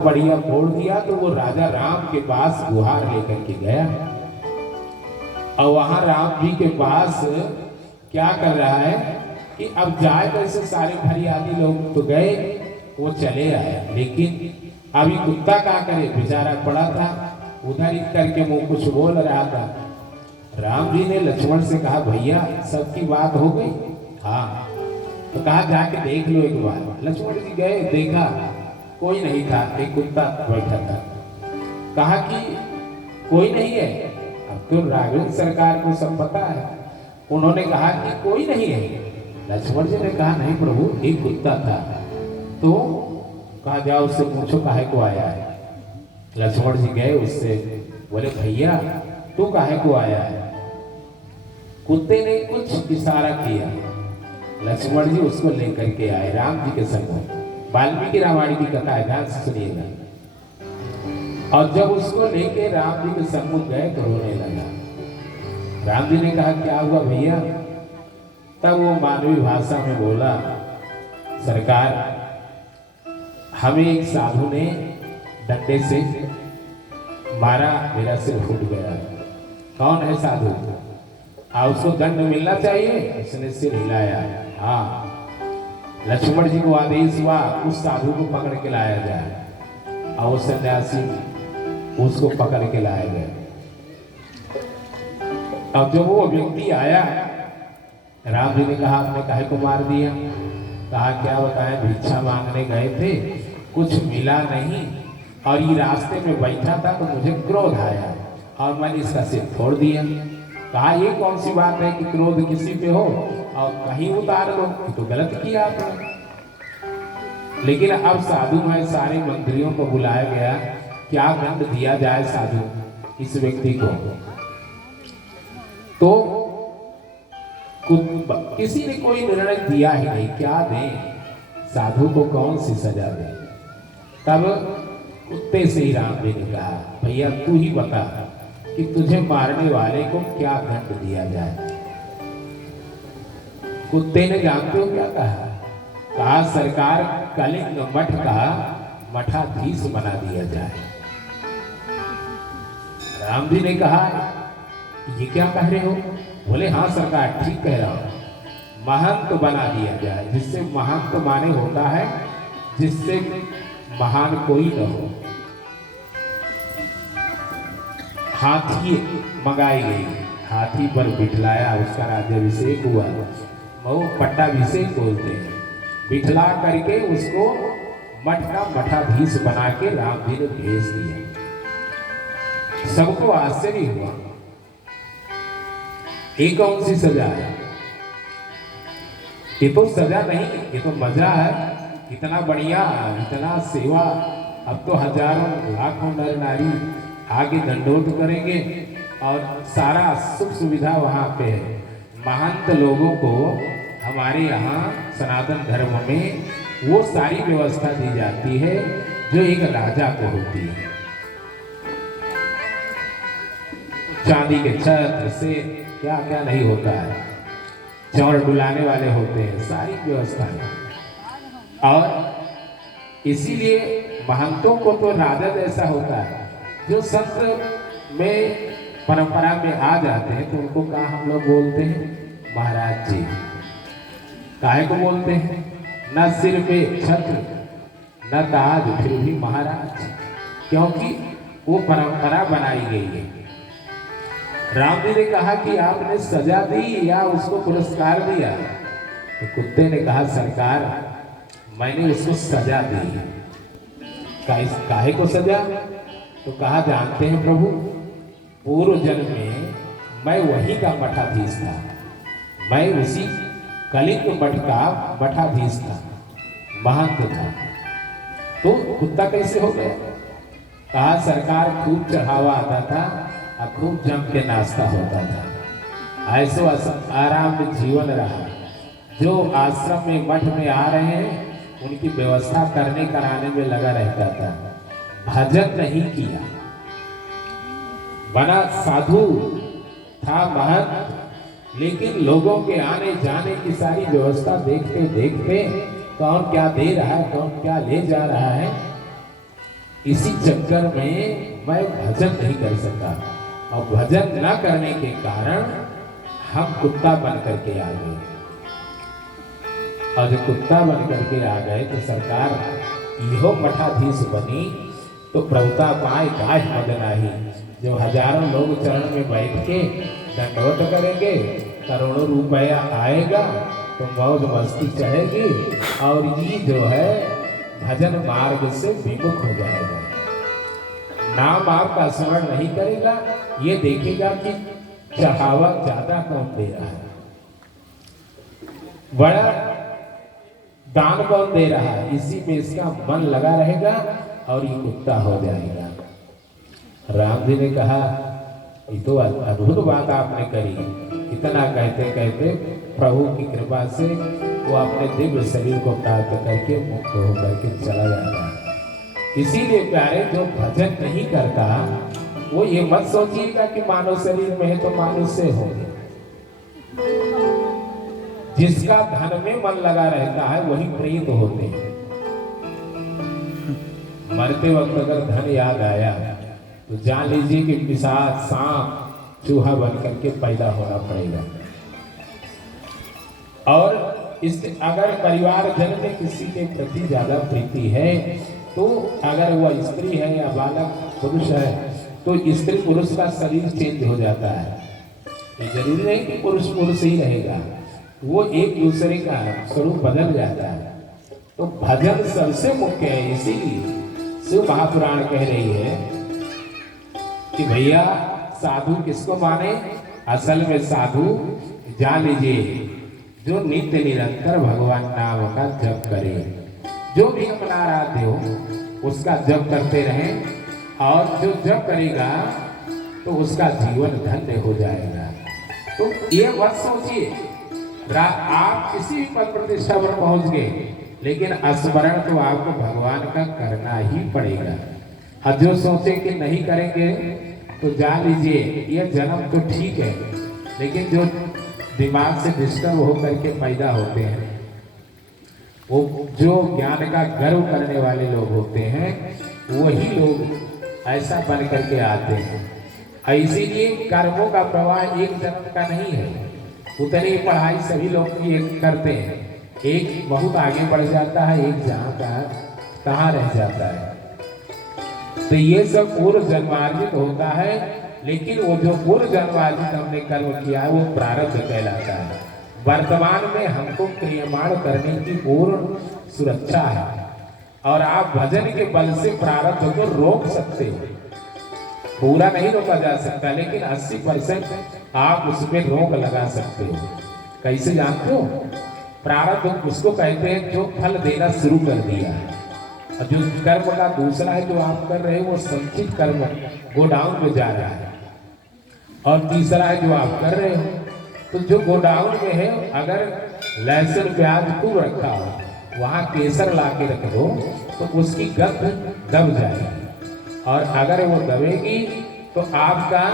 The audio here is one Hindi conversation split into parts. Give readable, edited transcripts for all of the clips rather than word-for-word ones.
बढ़िया फोड़ दिया तो वो राजा राम के पास गुहार लेकर के गया और वहां राम जी के पास क्या कर रहा है कि अब जाए कैसे, सारे फरियादी लोग तो गए, वो चले आए, लेकिन अभी कुत्ता क्या करे, बेचारा पड़ा था उधर ही करके मुंह कुछ बोल रहा था। राम जी ने लक्ष्मण से कहा, भैया सबकी बात हो गई? हाँ। तो कहा जाके देख लो एक बार। लक्ष्मण जी गए, देखा कोई नहीं था, एक कुत्ता बैठा था। कहा कि कोई नहीं है। अब तो राघवेंद्र सरकार को सब पता है। उन्होंने कहा कि कोई नहीं है। लक्ष्मण जी ने कहा, नहीं प्रभु, एक कुत्ता था। तो कहा जाओ उससे पूछो काहे को आया है। लक्ष्मण जी गए उससे, बोले भैया तू काहे को आया है। कुत्ते ने कुछ इशारा किया, लक्ष्मण जी उसको लेकर के आए राम जी के संग। वाल्मीकि रामायण की कथा है, ध्यान से सुनिएगा। और जब उसको लेके राम जी के सम्मुख गए तो रोने लगा। राम जी ने कहा, क्या हुआ भैया? तब वो मानवीय भाषा में बोला, सरकार हमें एक साधु ने डंडे से मारा, मेरा सिर फूट गया। कौन है साधु? उसको दंड मिलना चाहिए। उसने सिर हिलाया। हाँ। लक्ष्मण जी को आदेश हुआ उस साधु को पकड़ के लाया जाए, और वो सन्यासी उसको पकड़ के लाया गया। अब जब वो व्यक्ति आया, राम जी ने कहा, आपने काहे को मार दिया? कहा क्या बताएं, भिक्षा मांगने गए थे, कुछ मिला नहीं, और ये रास्ते में बैठा था तो मुझे क्रोध आया और मैंने इसका सिर फोड़ दिया। कहा ये कौन सी बात है कि क्रोध किसी पे हो और कहीं उतार लो, तो गलत किया आपने। लेकिन अब साधु में सारे मंत्रियों को बुलाया गया, क्या दंड दिया जाए साधु इस व्यक्ति को। तो किसी ने कोई निर्णय दिया ही नहीं, क्या दें साधु को, कौन सी सजा दें। तब कुत्ते से ही राम जी ने कहा, भैया तू ही बता कि तुझे मारने वाले को क्या दंड दिया जाए। कुत्ते ने जानते हो क्या कहा? कहा सरकार कलिंग मठ का मठाधीश बना दिया जाए। राम जी ने कहा, ये क्या कह रहे हो? बोले हाँ सरकार, ठीक कह रहा हूं, महंत बना दिया जाए, जिससे महंत माने होता है जिससे महान कोई न हो। हाथी मंगाई गई, हाथी पर बिठलाया, उसका राज्याभिषेक हुआ, वो पट्टाभिषेक बोलते हैं। बिठला करके उसको मठ का मठाधीश बना के राम जी ने भेज दिया। सबको आश्चर्य हुआ, ये कौन सी सजा है? ये तो सजा नहीं, ये तो मजा है। इतना बढ़िया, इतना सेवा। अब तो हजारों लाखों नर नारी आगे दंडोत करेंगे और सारा सुख सुविधा वहां पे है। महंत लोगों को हमारे यहाँ सनातन धर्म में वो सारी व्यवस्था दी जाती है जो एक राजा को होती है। चांदी के छत्र से क्या क्या नहीं होता है, चौड़ बुलाने वाले होते हैं, सारी व्यवस्था है। और इसीलिए महंतों को तो राजा जैसा होता है। जो संत में परंपरा में आ जाते हैं तो उनको क्या हम लोग बोलते हैं? महाराज जी। काहे को बोलते हैं? न सिर पे छत्र न ताज, फिर भी महाराज, क्योंकि वो परंपरा बनाई गई है। राम जी ने कहा कि आपने सजा दी या उसको पुरस्कार दिया? तो कुत्ते ने कहा, सरकार मैंने उसको सजा दी। काहे को सजा? तो कहा, जानते हैं प्रभु, पूर्व जन्म में मैं वही का मठाधीश था, मैं उसी कलिंग मठ का मठाधीश था, महंत था। तो कुत्ता कैसे हो गया? कहा सरकार खूब चढ़ावा आता था और खूब जम के नाश्ता होता था, ऐसो आराम में जीवन रहा। जो आश्रम में मठ में आ रहे हैं उनकी व्यवस्था करने कराने में लगा रहता था, भजन नहीं किया। बना साधु था, महंत, लेकिन लोगों के आने जाने की सारी व्यवस्था देखते देखते कौन क्या दे रहा है, कौन क्या ले जा रहा है, इसी चक्कर में मैं भजन नहीं कर सका, और भजन न करने के कारण हम कुत्ता बन करके आ गए। और जब कुत्ता बन करके आ गए तो सरकार इहो मठाधीश बनी, तो प्रभुता पाए काश मदन आही। जब हजारों लोग चरण में बैठ के दंडवत करेंगे, करोड़ों रुपया आएगा, तो मौज मस्ती चढ़ेगी, और ये जो है भजन मार्ग से विमुख हो जाएगा। नाम आपका स्मरण नहीं करेगा, ये देखेगा कि चढ़ावा ज्यादा कौन दे रहा है, बड़ा दान कौन दे रहा है, इसी में इसका मन लगा रहेगा और ये कुत्ता हो जाएगा। राम जी ने कहा, ये तो अद्भुत बात आपने करी। इतना कहते कहते प्रभु की कृपा से वो अपने दिव्य शरीर को प्राप्त करके मुक्त होकर के चला जाता है। इसीलिए प्यारे, जो भजन नहीं करता वो ये मत सोचिएगा कि मानव शरीर में है तो मानुष से हो। जिसका धन में मन लगा रहता है वही प्रेत होते हैं। मरते वक्त अगर धन याद आया तो जान लीजिए कि पिशाच, सांप, चूहा बन करके पैदा होना पड़ेगा। और इस अगर परिवार जन में किसी के प्रति ज्यादा प्रीति है, तो अगर वह स्त्री है या बालक पुरुष है, तो स्त्री पुरुष का शरीर चेंज हो जाता है। ये जरूरी नहीं कि पुरुष पुरुष ही रहेगा, वो एक दूसरे का स्वरूप बदल जाता है। तो भजन सबसे मुख्य है। इसीलिए शिव महापुराण कह रही है कि भैया साधु किसको माने? असल में साधु जान लीजिए जो नित्य निरंतर भगवान नाम का जप करे, जो भी अपना आराध्य हो उसका जप करते रहें, और जो जप करेगा तो उसका जीवन धन्य हो जाएगा। तो ये मत सोचिए आप किसी भी पद प्रतिष्ठा पर पहुंच गए, लेकिन स्मरण तो आपको भगवान का करना ही पड़ेगा। और जो सोचे कि नहीं करेंगे तो जान लीजिए ये जन्म तो ठीक है, लेकिन जो दिमाग से डिस्टर्ब होकर के पैदा होते हैं, वो जो ज्ञान का गर्व करने वाले लोग होते हैं, वही लोग ऐसा बन करके आते हैं। इसीलिए कर्मों का प्रवाह एक जन्म का नहीं है। उतनी पढ़ाई सभी लोग की करते हैं, एक बहुत आगे बढ़ जाता है, एक जहाँ का कहाँ रह जाता है। तो ये सब पूर्व जन्मार्जित होता है, लेकिन वो जो पूर्व जन्मार्जित हमने कर्म किया है वो प्रारब्ध कहलाता है। वर्तमान में हमको क्रियमाण करने की पूर्ण सुरक्षा है, और आप भजन के बल से प्रारब्ध को रोक सकते हो। पूरा नहीं रोका जा सकता, लेकिन 80% आप उसमें रोक लगा सकते हो। कैसे जानते हो? प्रारब्ध उसको कहते हैं जो फल देना शुरू कर दिया है, और जो कर्म का दूसरा है जो आप कर रहे हो वो संचित कर्म गोडाउन में जा रहा है, और तीसरा है जो आप कर रहे हो। तो जो गोडाउन में है, अगर लहसुन प्याज खूब रखा हो, वहाँ केसर ला के रख दो तो उसकी गंध दब जाएगी, और अगर वो दबेगी तो आपका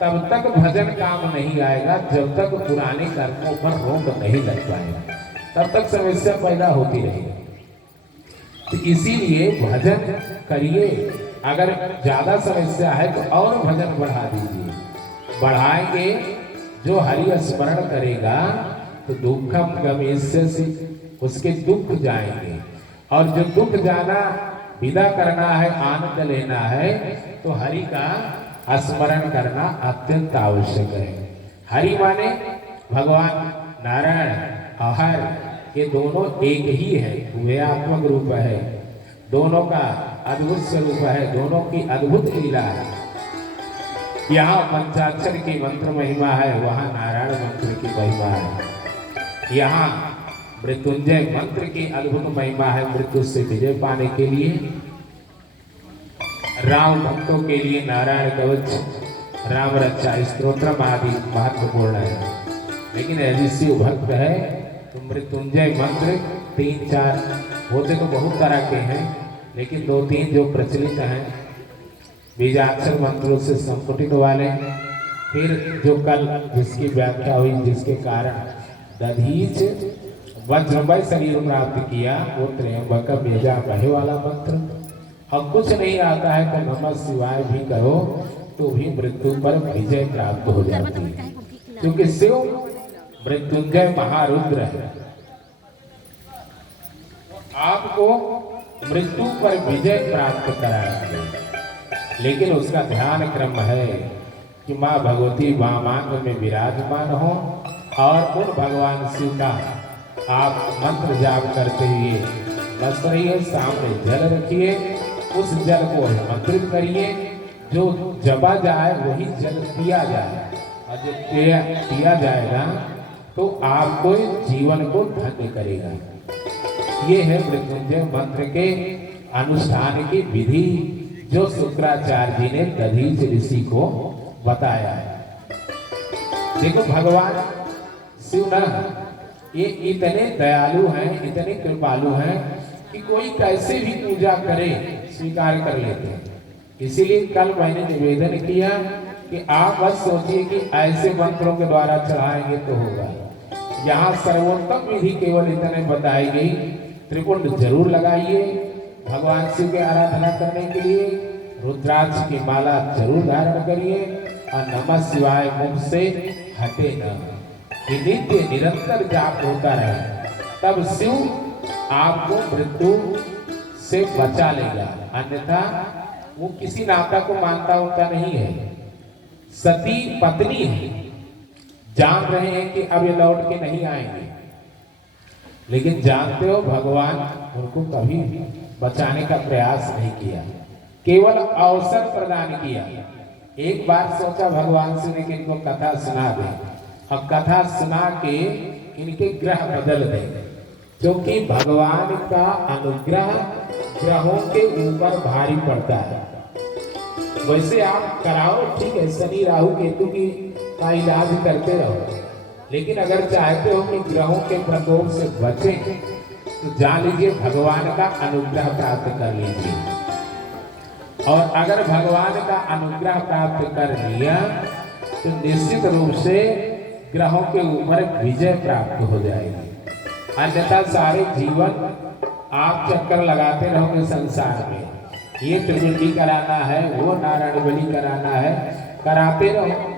तब तक भजन काम नहीं आएगा जब तक पुराने कर्मों पर रोक नहीं लग पाएगा, तब तक समस्या पैदा होती रहेगी। तो इसीलिए भजन करिए। अगर ज्यादा समस्या है तो और भजन बढ़ा दीजिए, बढ़ाएंगे। जो हरि स्मरण करेगा तो दुखम गमेष्यसि, उसके दुख जाएंगे, और जो दुख जाना विदा करना है, आनंद लेना है, तो हरि का स्मरण करना अत्यंत आवश्यक है। हरि माने भगवान नारायण और हर, ये दोनों एक ही है, उभयात्मक रूप है, दोनों का अद्भुत स्वरूप है, दोनों की अद्भुत लीला है। यहाँ पंचाक्षर की मंत्र महिमा है, वहाँ नारायण मंत्र की महिमा है। यहाँ मृत्युंजय मंत्र की अद्भुत महिमा है, मृत्यु से विजय पाने के लिए। राम भक्तों के लिए नारायण कवच, राम रक्षा स्तोत्रम आदि महत्वपूर्ण है। लेकिन यदि शिव भक्त है तो मृत्युंजय मंत्र 3-4 होते तो बहुत तरह के हैं, लेकिन 2-3 जो प्रचलित हैं, बीजाक्षर मंत्रों से संपुटित वाले। फिर जो कल जिसकी व्याख्या हुई, जिसके कारण दधीच वज्रमय शरीर प्राप्त किया, वो त्र्यंबक बीजा कहे वाला मंत्र। और कुछ नहीं आता है तो नमः शिवाय भी करो तो भी मृत्यु पर विजय प्राप्त हो जाती है, क्योंकि शिव मृत्युंजय महारुद्र है। आपको मृत्यु पर विजय प्राप्त कराएंगे, लेकिन उसका ध्यान क्रम है कि माँ भगवती वामांग में विराजमान हो और उन भगवान शिव का आप मंत्र जाप करते हुए बस रहिए, सामने जल रखिए, उस जल को मंत्रित करिए, जो जपा जाए वही जल पिया जाए, और जब पिया जाएगा तो आपको जीवन को धन्य करेगा। ये है मृत्युंजय मंत्र के अनुष्ठान की विधि जो शुक्राचार्य जी ने दधीच ऋषि को बताया है। देखो भगवान शिव ना ये इतने दयालु हैं, इतने कृपालु हैं कि कोई कैसे भी पूजा करे स्वीकार कर लेते हैं। इसीलिए कल मैंने निवेदन किया कि आप बस सोचिए कि ऐसे मंत्रों के द्वारा चढ़ाएंगे तो होगा। यहाँ सर्वोत्तम विधि केवल इतने बताई गई, त्रिकुंड जरूर लगाइए, भगवान शिव की आराधना करने के लिए रुद्राक्ष की माला जरूर धारण करिए, और नमः शिवाय मुख से हटे न, कि नित्य निरंतर जाप होता रहे, तब शिव आपको मृत्यु से बचा लेगा। अन्यथा वो किसी नाता को मानता होता नहीं है, सती पत्नी है, जान रहे हैं कि अब ये लौट के नहीं आएंगे, लेकिन जानते हो भगवान उनको कभी बचाने का प्रयास नहीं किया, केवल अवसर प्रदान किया। एक बार सोचा भगवान से कि इनको कथा सुना दे, अब कथा सुना के इनके ग्रह बदल दे, क्योंकि भगवान का अनुग्रह ग्रहों के ऊपर भारी पड़ता है। वैसे आप कराओ ठीक है, शनि राहु केतु की का इलाज करते रहो, लेकिन अगर चाहते हो कि ग्रहों के प्रकोप से बचें तो जान लीजिए भगवान का अनुग्रह प्राप्त कर लीजिए, और अगर भगवान का अनुग्रह प्राप्त कर लिया तो निश्चित रूप से ग्रहों के ऊपर विजय प्राप्त हो जाएगी। अन्यथा सारे जीवन आप चक्कर लगाते रहोगे संसार में, ये त्रिपुंडी कराना है, वो नारायण बलि कराना है, कराते रहो।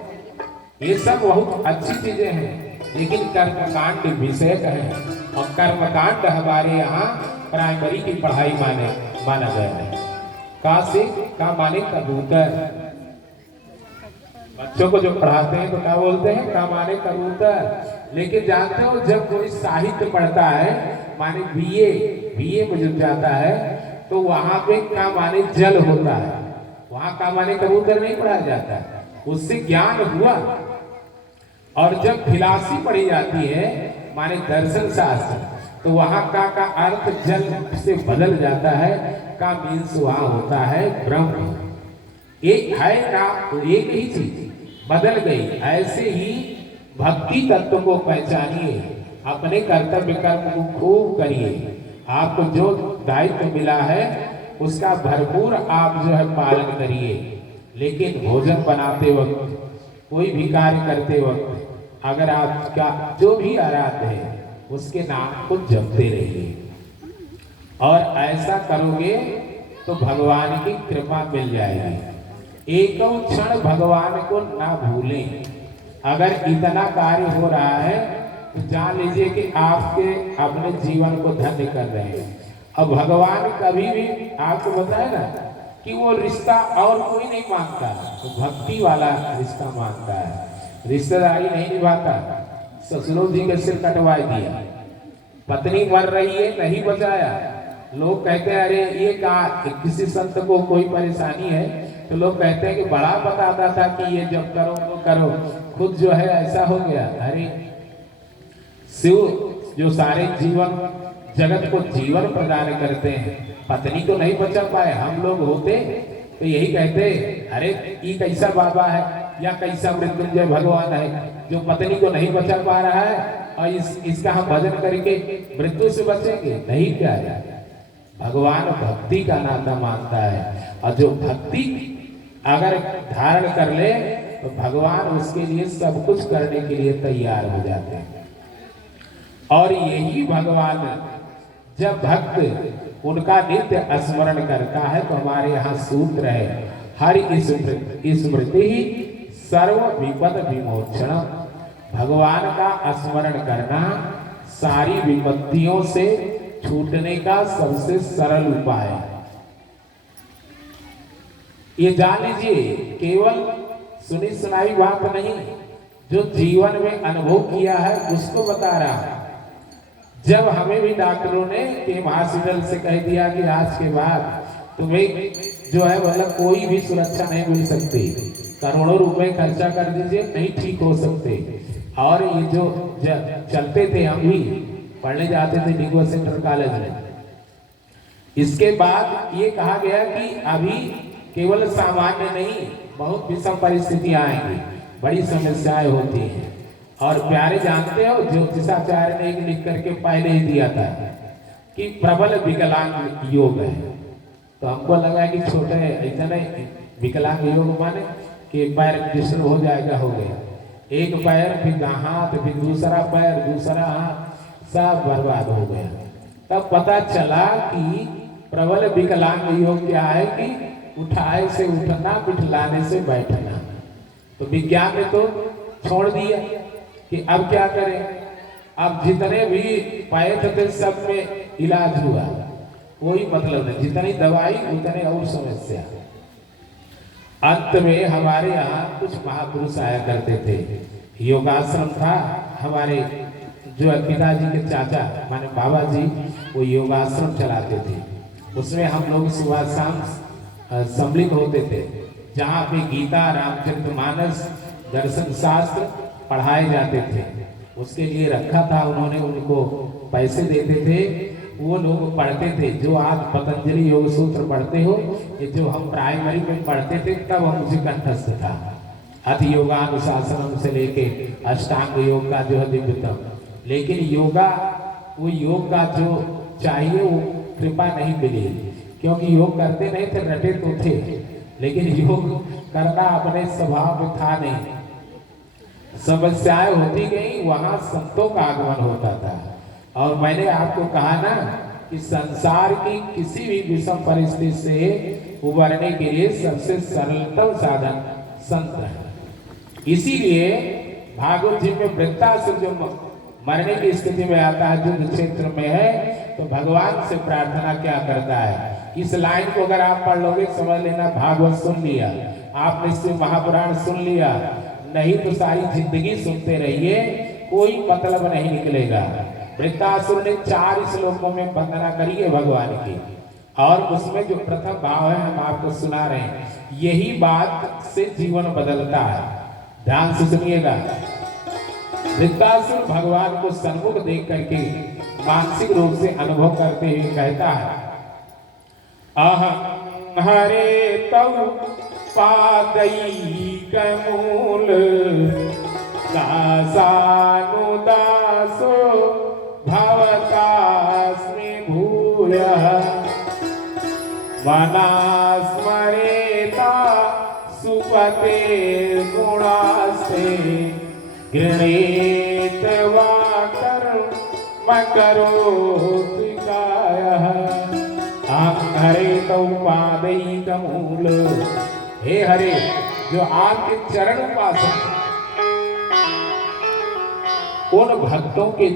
ये सब बहुत अच्छी चीजें हैं, लेकिन कर्मकांड विषयक है, और कर्मकांड हमारे यहाँ प्राइमरी की पढ़ाई माना गया है। का माने कबूतर, बच्चों को जो पढ़ाते हैं तो क्या बोलते हैं, का माने कबूतर। लेकिन जानते हो जब कोई साहित्य पढ़ता है, माने बीए में जब जाता है तो वहां पे का माने जल होता है, वहां का माने कबूतर नहीं पढ़ा जाता, उससे ज्ञान हुआ। और जब फिलासी पढ़ी जाती है माने दर्शन शास्त्र, तो वहां का अर्थ जल से बदल जाता है, का मीन्स वहां होता है ब्रह्म। एक है ना, एक ही चीज बदल गई। ऐसे ही भक्ति तत्व को पहचानिए, अपने कर्तव्य कर्म को खूब करिए, आपको जो दायित्व मिला है उसका भरपूर आप जो है पालन करिए। लेकिन भोजन बनाते वक्त, कोई भी कार्य करते वक्त, अगर आपका जो भी आराध्य है उसके नाम को जपते रहिए, और ऐसा करोगे तो भगवान की कृपा मिल जाएगी। एक क्षण भगवान को ना भूलें। अगर इतना कार्य हो रहा है तो जान लीजिए कि आपके अपने जीवन को धन्य कर रहे हैं। अब भगवान कभी भी आपको बताए ना कि वो रिश्ता और कोई नहीं मांगता, तो भक्ति वाला रिश्ता मांगता है, रिश्तेदारी नहीं निभाता। ससुरों जी के सिर कटवा दिया, पत्नी मर रही है नहीं बचाया, लोग कहते हैं अरे ये कहा, किसी संत को कोई परेशानी है तो लोग कहते हैं कि बड़ा बताता था कि ये जब करो वो करो, खुद जो है ऐसा हो गया। अरे शिव जो सारे जीवन जगत को जीवन प्रदान करते हैं, पत्नी को नहीं बचा पाए, हम लोग होते तो यही कहते अरे ये कैसा बाबा है या कैसा मृत्युंजय भगवान है जो पत्नी को नहीं बचा पा रहा है, और इसका हम भजन करके मृत्यु से बचेंगे। नहीं क्या है, भगवान भक्ति का नाता मानता है, और जो भक्ति अगर धारण कर ले तो भगवान उसके लिए सब कुछ करने के लिए तैयार हो जाते हैं। और यही भगवान जब भक्त उनका नित्य स्मरण करता है। तो हमारे यहाँ सूत्र है, हरि स्मृति ही सर्व विपद विमोचन। भगवान का स्मरण करना सारी विपत्तियों से छूटने का सबसे सरल उपाय है। ये जान लीजिए, केवल सुनी सुनाई बात नहीं, जो जीवन में अनुभव किया है उसको बता रहा है। जब हमें भी डॉक्टरों ने केम हॉस्पिटल से कह दिया कि आज के बाद तुम्हें जो है मतलब कोई भी सुरक्षा नहीं मिल सकती, करोड़ों रुपए खर्चा कर दीजिए, नहीं ठीक हो सकते। और ये जो चलते थे, हम भी पढ़ने जाते थे डिगो सेंटर कॉलेज में, इसके बाद ये कहा गया कि अभी केवल सामान्य नहीं, बहुत विषम परिस्थितियां आएंगी, बड़ी समस्याएं होती हैं। और प्यारे जानते हो, ज्योतिषाचार्य ने एक लिख करके पहले ही दिया था कि प्रबल विकलांग योग है। तो हमको लगा कि छोटे इतने विकलांग योग माने कि पैर डिस्टर्ब हो जाएगा, हो गया एक पैर, फिर हाथ, फिर दूसरा पैर, दूसरा हाथ, सब बर्बाद हो गया। तब पता चला कि प्रबल विकलांग योग क्या है कि उठाए से उठना, बिठलाने से बैठना। तो विज्ञान ने तो छोड़ दिया कि अब क्या करें। अब जितने भी पैर थे सब में इलाज हुआ, कोई मतलब नहीं, जितनी दवाई उतने और समस्या। अंत में हमारे यहाँ कुछ महापुरुष आया करते थे, योगाश्रम था हमारे जो पिताजी के चाचा माने बाबा जी, वो योगाश्रम चलाते थे। उसमें हम लोग सुबह शाम सम्मिलित होते थे, जहाँ पे गीता, रामचरितमानस, दर्शन शास्त्र पढ़ाए जाते थे। उसके लिए रखा था उन्होंने, उनको पैसे देते थे, वो लोग पढ़ते थे। जो आज पतंजलि योग सूत्र पढ़ते हो, ये जो हम प्राइमरी में पढ़ते थे तब हम उसे कंठस्थ था। अति योगानुशासनम से लेके अष्टांग योग का जो है दिव्यतम। लेकिन योगा, वो योग का जो चाहिए वो कृपा नहीं मिली, क्योंकि योग करते नहीं थे, रटे तो थे, लेकिन योग करना अपने स्वभाव में था नहीं। समस्याएं होती गई, वहां संतों का आगमन होता था। और मैंने आपको कहा ना कि संसार की किसी भी विषम परिस्थिति से उबरने के लिए सबसे सरलतम साधन संत है। इसीलिए भागवत जी में वृत्तासुर जो मरने की स्थिति में आता है, युद्ध क्षेत्र में है, तो भगवान से प्रार्थना क्या करता है। इस लाइन को अगर आप पढ़ लोगे समझ लेना भागवत सुन लिया आपने, इससे महापुराण सुन लिया, नहीं तो सारी जिंदगी सुनते रहिए, कोई मतलब नहीं निकलेगा। वृत्तासुर ने 4 श्लोकों में वंदना करी है भगवान की, और उसमें जो प्रथम भाव है हम आपको सुना रहे हैं, यही बात से जीवन बदलता है। ध्यान से सुनिएगा। वृत्तासुर भगवान को सन्मुख देख करके मानसिक रूप से अनुभव करते हुए कहता है, अहं हरे तव पादैक मूल दासानुदासो भवतास्मि भूयः मना स्मरेता सुपते गुणास्ते गृणीत वा कर्म करोति कायः। हरे तव पादैक मूल, हे हरे जो आपके चरण उपासक, उन भक्तों के,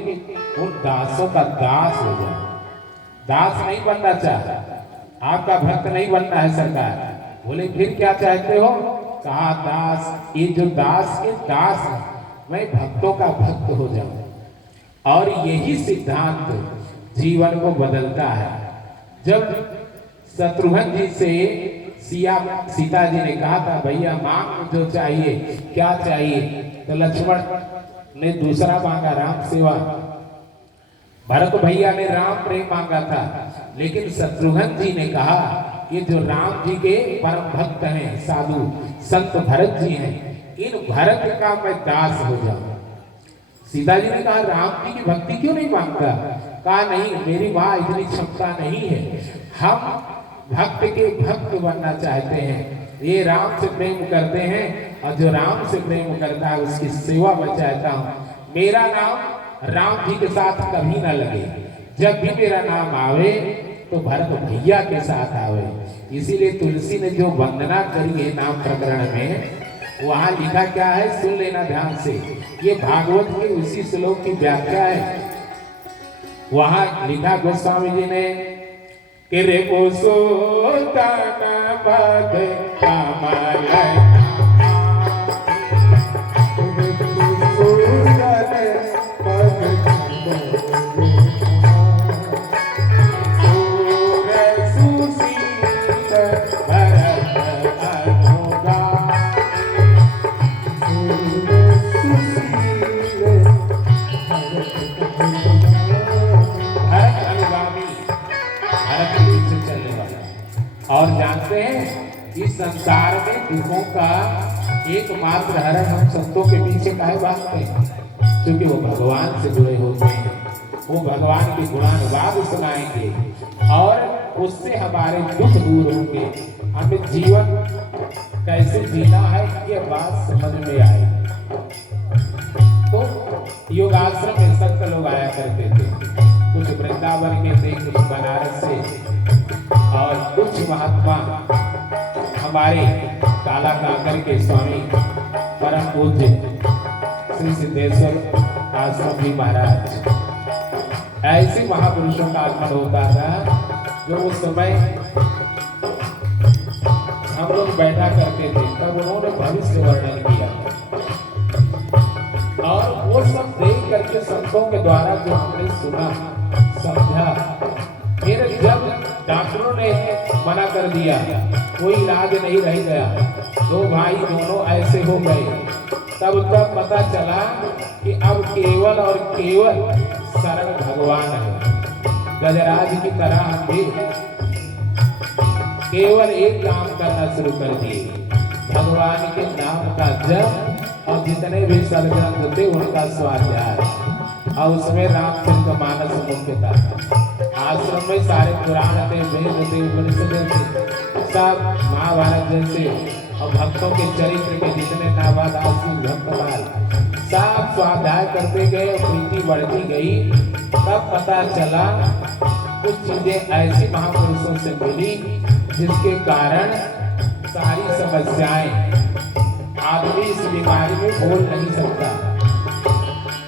उन दासों का दास हो जाए। दास नहीं बनना चाहता, आपका भक्त नहीं बनना है सरकार। बोले फिर क्या चाहते हो? कहा दास, ये जो दास के दास है, मैं भक्तों का भक्त हो जाऊं। और यही सिद्धांत जीवन को बदलता है। जब शत्रुघ्न जी से सीता जी ने कहा था भैया मांग जो चाहिए, क्या चाहिए, तो लक्ष्मण ने दूसरा मांगा, राम सेवा। भरत भैया ने राम प्रेम मांगा था, लेकिन शत्रुघ्न जी ने कहा ये जो राम जी के परम भक्त हैं, साधु संत भरत जी हैं, इन भरत का मैं दास हो जाऊं। सीता जी ने कहा राम जी की भक्ति क्यों नहीं मांगता? कहा नहीं, मेरी माँ इतनी क्षमता नहीं है, हम भक्त के भक्त बनना चाहते हैं। ये राम से प्रेम करते हैं, और जो राम से प्रेम करता है उसकी सेवा में चाहता हूँ। मेरा नाम राम जी के साथ कभी ना लगे, जब भी मेरा नाम आवे तो भरत भैया के साथ आवे। इसीलिए तुलसी ने जो वंदना करी है नाम प्रकरण में, वहां लिखा क्या है सुन लेना ध्यान से। ये भागवत के उसी श्लोक की व्याख्या है। वहां लिखा गोस्वामी जी ने कि रे कोसो ताना पद कमल और जानते हैं इस संसार में दुखों का एकमात्र हरण हम संतों के पीछे काहे भागते हैं? क्योंकि वो भगवान से जुड़े होते हैं, वो भगवान के गुणानुवाद सुनाएंगे और उससे हमारे दुख दूर होंगे। हमें जीवन कैसे जीना है ये बात समझ में आए। तो योगाश्रम में संत लोग आया करते थे, कुछ वृंदावन के थे, कुछ बनारस से और कुछ महात्मा हमारे काला काकर के स्वामी परम पूज्य श्री सिद्धेश्वर आश्रम जी महाराज, ऐसे महापुरुषों का आगमन होता था जो उस समय हम लोग बैठा करते थे। तब उन्होंने भविष्य वर्णन किया और वो सब देख करके संतों के द्वारा जो हमने सुना समझा, फिर जब डॉक्टरों ने मना कर दिया, कोई इलाज नहीं रह गया, दो भाई दोनों ऐसे हो गए, तब पता चला कि अब केवल और केवल शरण भगवान है। गजराज की तरह हम भी केवल एक काम करना शुरू कर दिए, भगवान के नाम का जप और जितने भी सदग्रंथ थे उनका स्वाध्याय और उसमें रामचरितमानस मुख्य था। आश्रम में सारे पुराण थे, वेद थे, उपनिषद थे, सब महाभारत जैसे और भक्तों के चरित्र के जितने नावादासी भक्तमाल सब स्वाध्याय करते गए, प्रीति बढ़ती गई। तब पता चला कुछ चीजें ऐसी महापुरुषों से मिली जिसके कारण सारी समस्याएं, आदमी इस बीमारी में बोल नहीं सकता,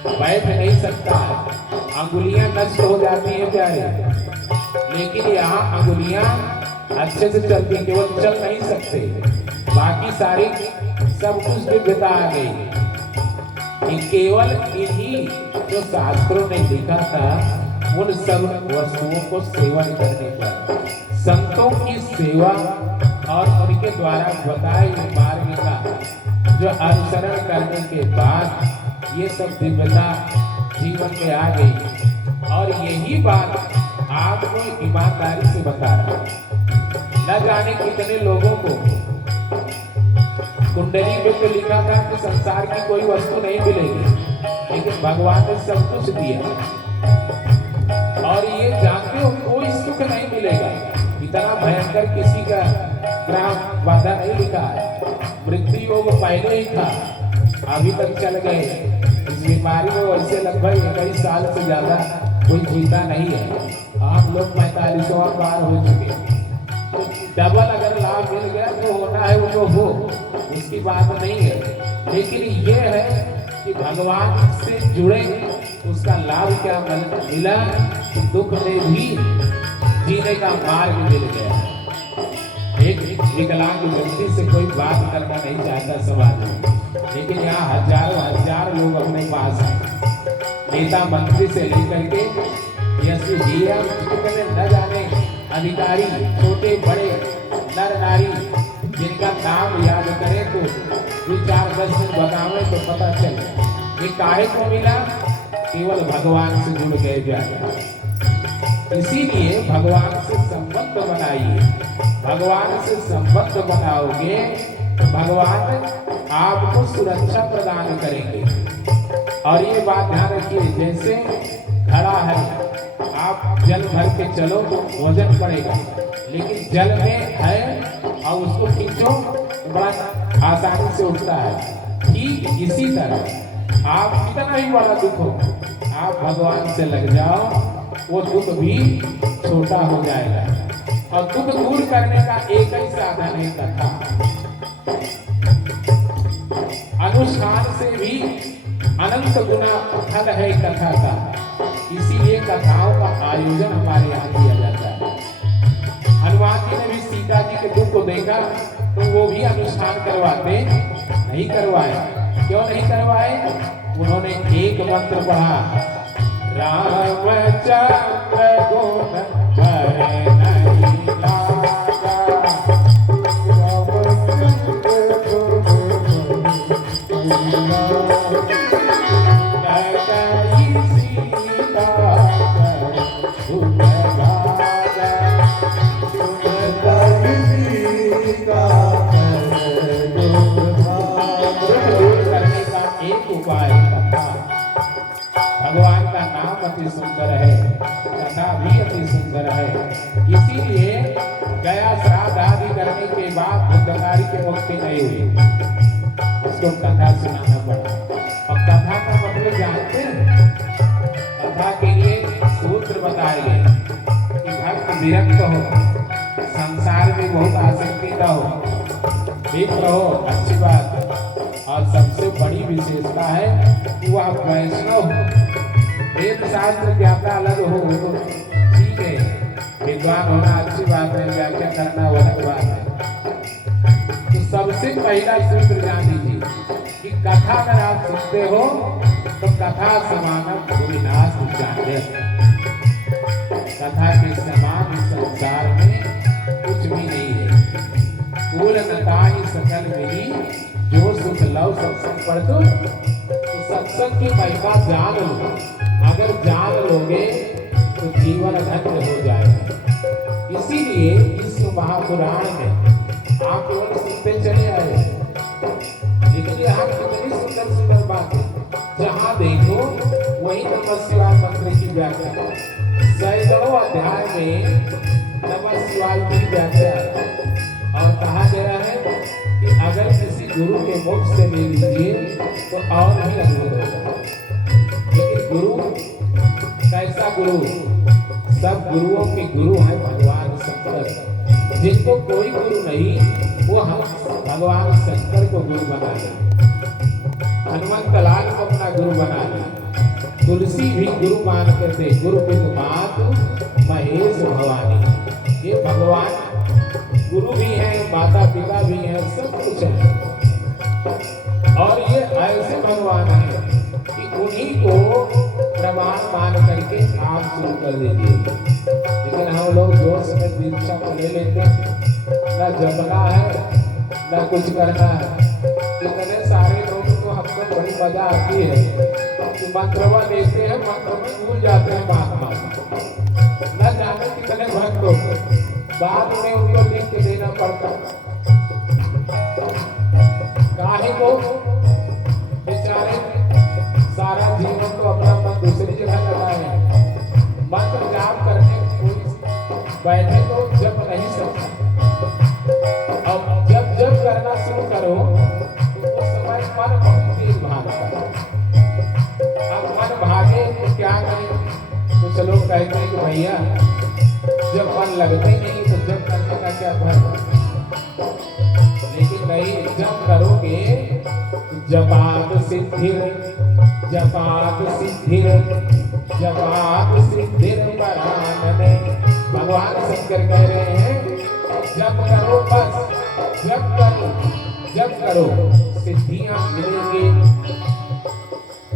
बैठ नहीं सकता, अंगुलियां नष्ट हो जाती हैं प्यारे, लेकिन यहाँ अंगुलियां अच्छे से चलती, केवल चल नहीं सकते, बाकी सारी सब कुछ दिव्यता आ गई। कि केवल इन्हीं जो शास्त्रों ने लिखा था उन सब वस्तुओं को सेवन करने पर, संतों की सेवा और उनके द्वारा बताए मार्ग का जो अनुसरण करने के बाद ये सब दिव्यता जीवन में आ गई। और यही बात आपको ईमानदारी से बता रहा हूं। न जाने कितने लोगों को कुंडली में तो लिखा था कि संसार की कोई वस्तु नहीं मिलेगी, लेकिन भगवान ने सब कुछ दिया और ये जानते हो कोई सुख नहीं मिलेगा। इतना भयंकर किसी का ग्राम वादा नहीं लिखा है, मृत्यु योग पहले ही था, अभी तक चल गए। इस बीमारी में वैसे लगभग 21 साल से ज्यादा कोई जीता नहीं है, आप लोग 45वां पार हो चुके। तो डबल अगर लाभ मिल गया तो होना है वो तो हो, उसकी बात नहीं है, लेकिन ये है कि भगवान से जुड़े उसका लाभ क्या मिला, दुख में भी जीने का मार्ग मिल गया। एक विकलांग व्यक्ति से कोई बात करना नहीं चाहता समाज में, लेकिन यहाँ हजारों हजार लोग अपने पास हैं, नेता मंत्री से लेकर के यशवी डीएम न जाने अधिकारी, छोटे बड़े नर नारी, जिनका नाम याद करें तो 2-4-10 दिन बतावे तो पता चले। ये काहे को मिला, केवल भगवान से जुड़ गए जाए। इसीलिए भगवान से संबंध बनाइए, भगवान से संबंध बनाओगे तो भगवान आपको सुरक्षा प्रदान करेंगे। और ये बात ध्यान रखिए, जैसे घड़ा है, आप जल भर के चलो तो वजन पड़ेगा, लेकिन जल में है और उसको खींचो बड़ा आसानी से उठता है। ठीक इसी तरह आप कितना ही बड़ा दुख हो, आप भगवान से लग जाओ वो दुख भी छोटा हो जाएगा। और दुख दूर करने का एक ही साधन है कथा। अनुष्ठान से भी अनंत गुना फल है कथा का, इसीलिए कथाओं का आयोजन हमारे यहाँ किया जाता है। हनुमान जी ने भी सीता जी के दुख को देखा तो वो भी अनुष्ठान करवाते नहीं करवाए। क्यों नहीं करवाए? उन्होंने एक मंत्र पढ़ा, रामचंद्र गुण भरे नहीं लागा, भगवान का नाम अति सुंदर है, कथा भी अति सुंदर है। इसीलिए गया श्राद्ध आदि करने के बाद अंधकारी के मुक्ति नहीं हुई, उसको कथा सुनाना पड़ा। और कथा का मतलब जानते हैं? कथा के लिए सूत्र बताए गए कि भक्त विरक्त हो, संसार में बहुत आसक्ति का हो, विप्र हो, अच्छी बात। और सबसे बड़ी विशेषता है कि वह वैष्णव वेद शास्त्र ज्ञाता अलग हो तो ठीक है, विद्वान होना अच्छी बात है, व्याख्या करना वो अलग बात है। तो सबसे पहला सूत्र जान लीजिए कि कथा अगर आप सुनते हो तो कथा समानम विनाश जाने, कथा के समान संसार में कुछ भी नहीं है। पूर्णता ही सकल मिली जो सुख लव सत्संग पढ़ दो, तो सत्संग की महिमा जान लो। अगर जान लोगे तो जीवन धन्य हो जाएगा। इसीलिए इस महापुराण में आप केवल सुनते चले आए, लेकिन यहाँ कितनी सुंदर सुंदर बातें, जहाँ देखो वही नमः शिवाय मंत्र की व्याख्या। 100वें अध्याय में नमः शिवाय की व्याख्या और कहा गया है कि अगर किसी गुरु के मुख से ले लीजिए तो और नहीं अद्भुत होगा। लेकिन गुरु कैसा गुरु? सब गुरुओं के गुरु हैं भगवान शंकर। जिनको कोई गुरु नहीं वो हम भगवान शंकर को गुरु बना लिया, हनुमंत लाल को अपना गुरु बना लिया, तुलसी भी गुरु मान करते, गुरु मात महेश भवानी। ये भगवान गुरु भी है, माता पिता भी है, सब कुछ है। और ये ऐसे भगवान है कि उन्हीं को प्रमाण मान करके आप शुरू कर दीजिए। लेकिन हम लोग जोश में दीक्षा को ले लेते हैं, न जपना है न कुछ करना है। इतने सारे लोग तो हमको बड़ी मजा आती है कि मंत्रवा लेते हैं, मंत्र में भूल जाते हैं महात्मा, न जाने कितने भक्तों बाद में उनको लिख के देना पड़ता। काहे को बेचारे सारा जीवन तो अपना मन दूसरी जगह लगाए, मंत्र जाप करने कोई बैठे तो जप नहीं सकता। अब जब जब करना शुरू करो तो उस समय मन बहुत तेज भागता। अब मन भागे तो क्या करें? कुछ लोग कहते हैं कि भैया जब मन लगते नहीं तो जब करने का क्या भर। लेकिन नहीं, जब करोगे जपात सिद्धिर जपात सिद्धिर जपात सिद्धिर परानने। भगवान शंकर कह रहे हैं जब करो, बस जब करो सिद्धियां मिलेंगी।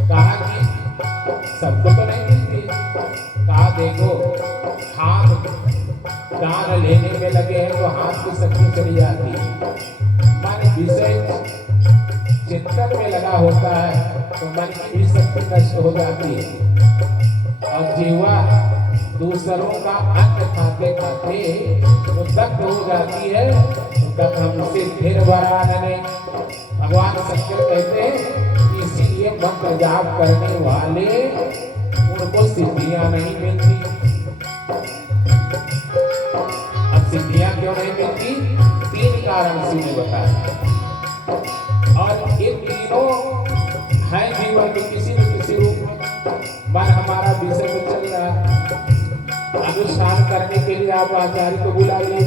कहा कि सबको तो नहीं मिलती, कहा देखो हाथ दान लेने में लगे हैं तो हाथ की शक्ति चली जाती है, मन विषय चिंतन में लगा होता है तो मन की भी शक्ति नष्ट हो जाती है। और जीवा दूसरों का अन्न खाते खाते तो दग्ध हो जाती है, तो कथम सिद्धिर वरानने। भगवान शंकर कहते हैं इसीलिए मंत्र जाप करने वाले उनको सिद्धियां नहीं मिलती। अब सिद्धियां क्यों नहीं मिलती? 3 कारण से बताया। और ये तीनों है जीवन के किसी न किसी रूप में। मन हमारा विषय में चल रहा है, अनुष्ठान करने के लिए आप आचार्य को बुलाइए।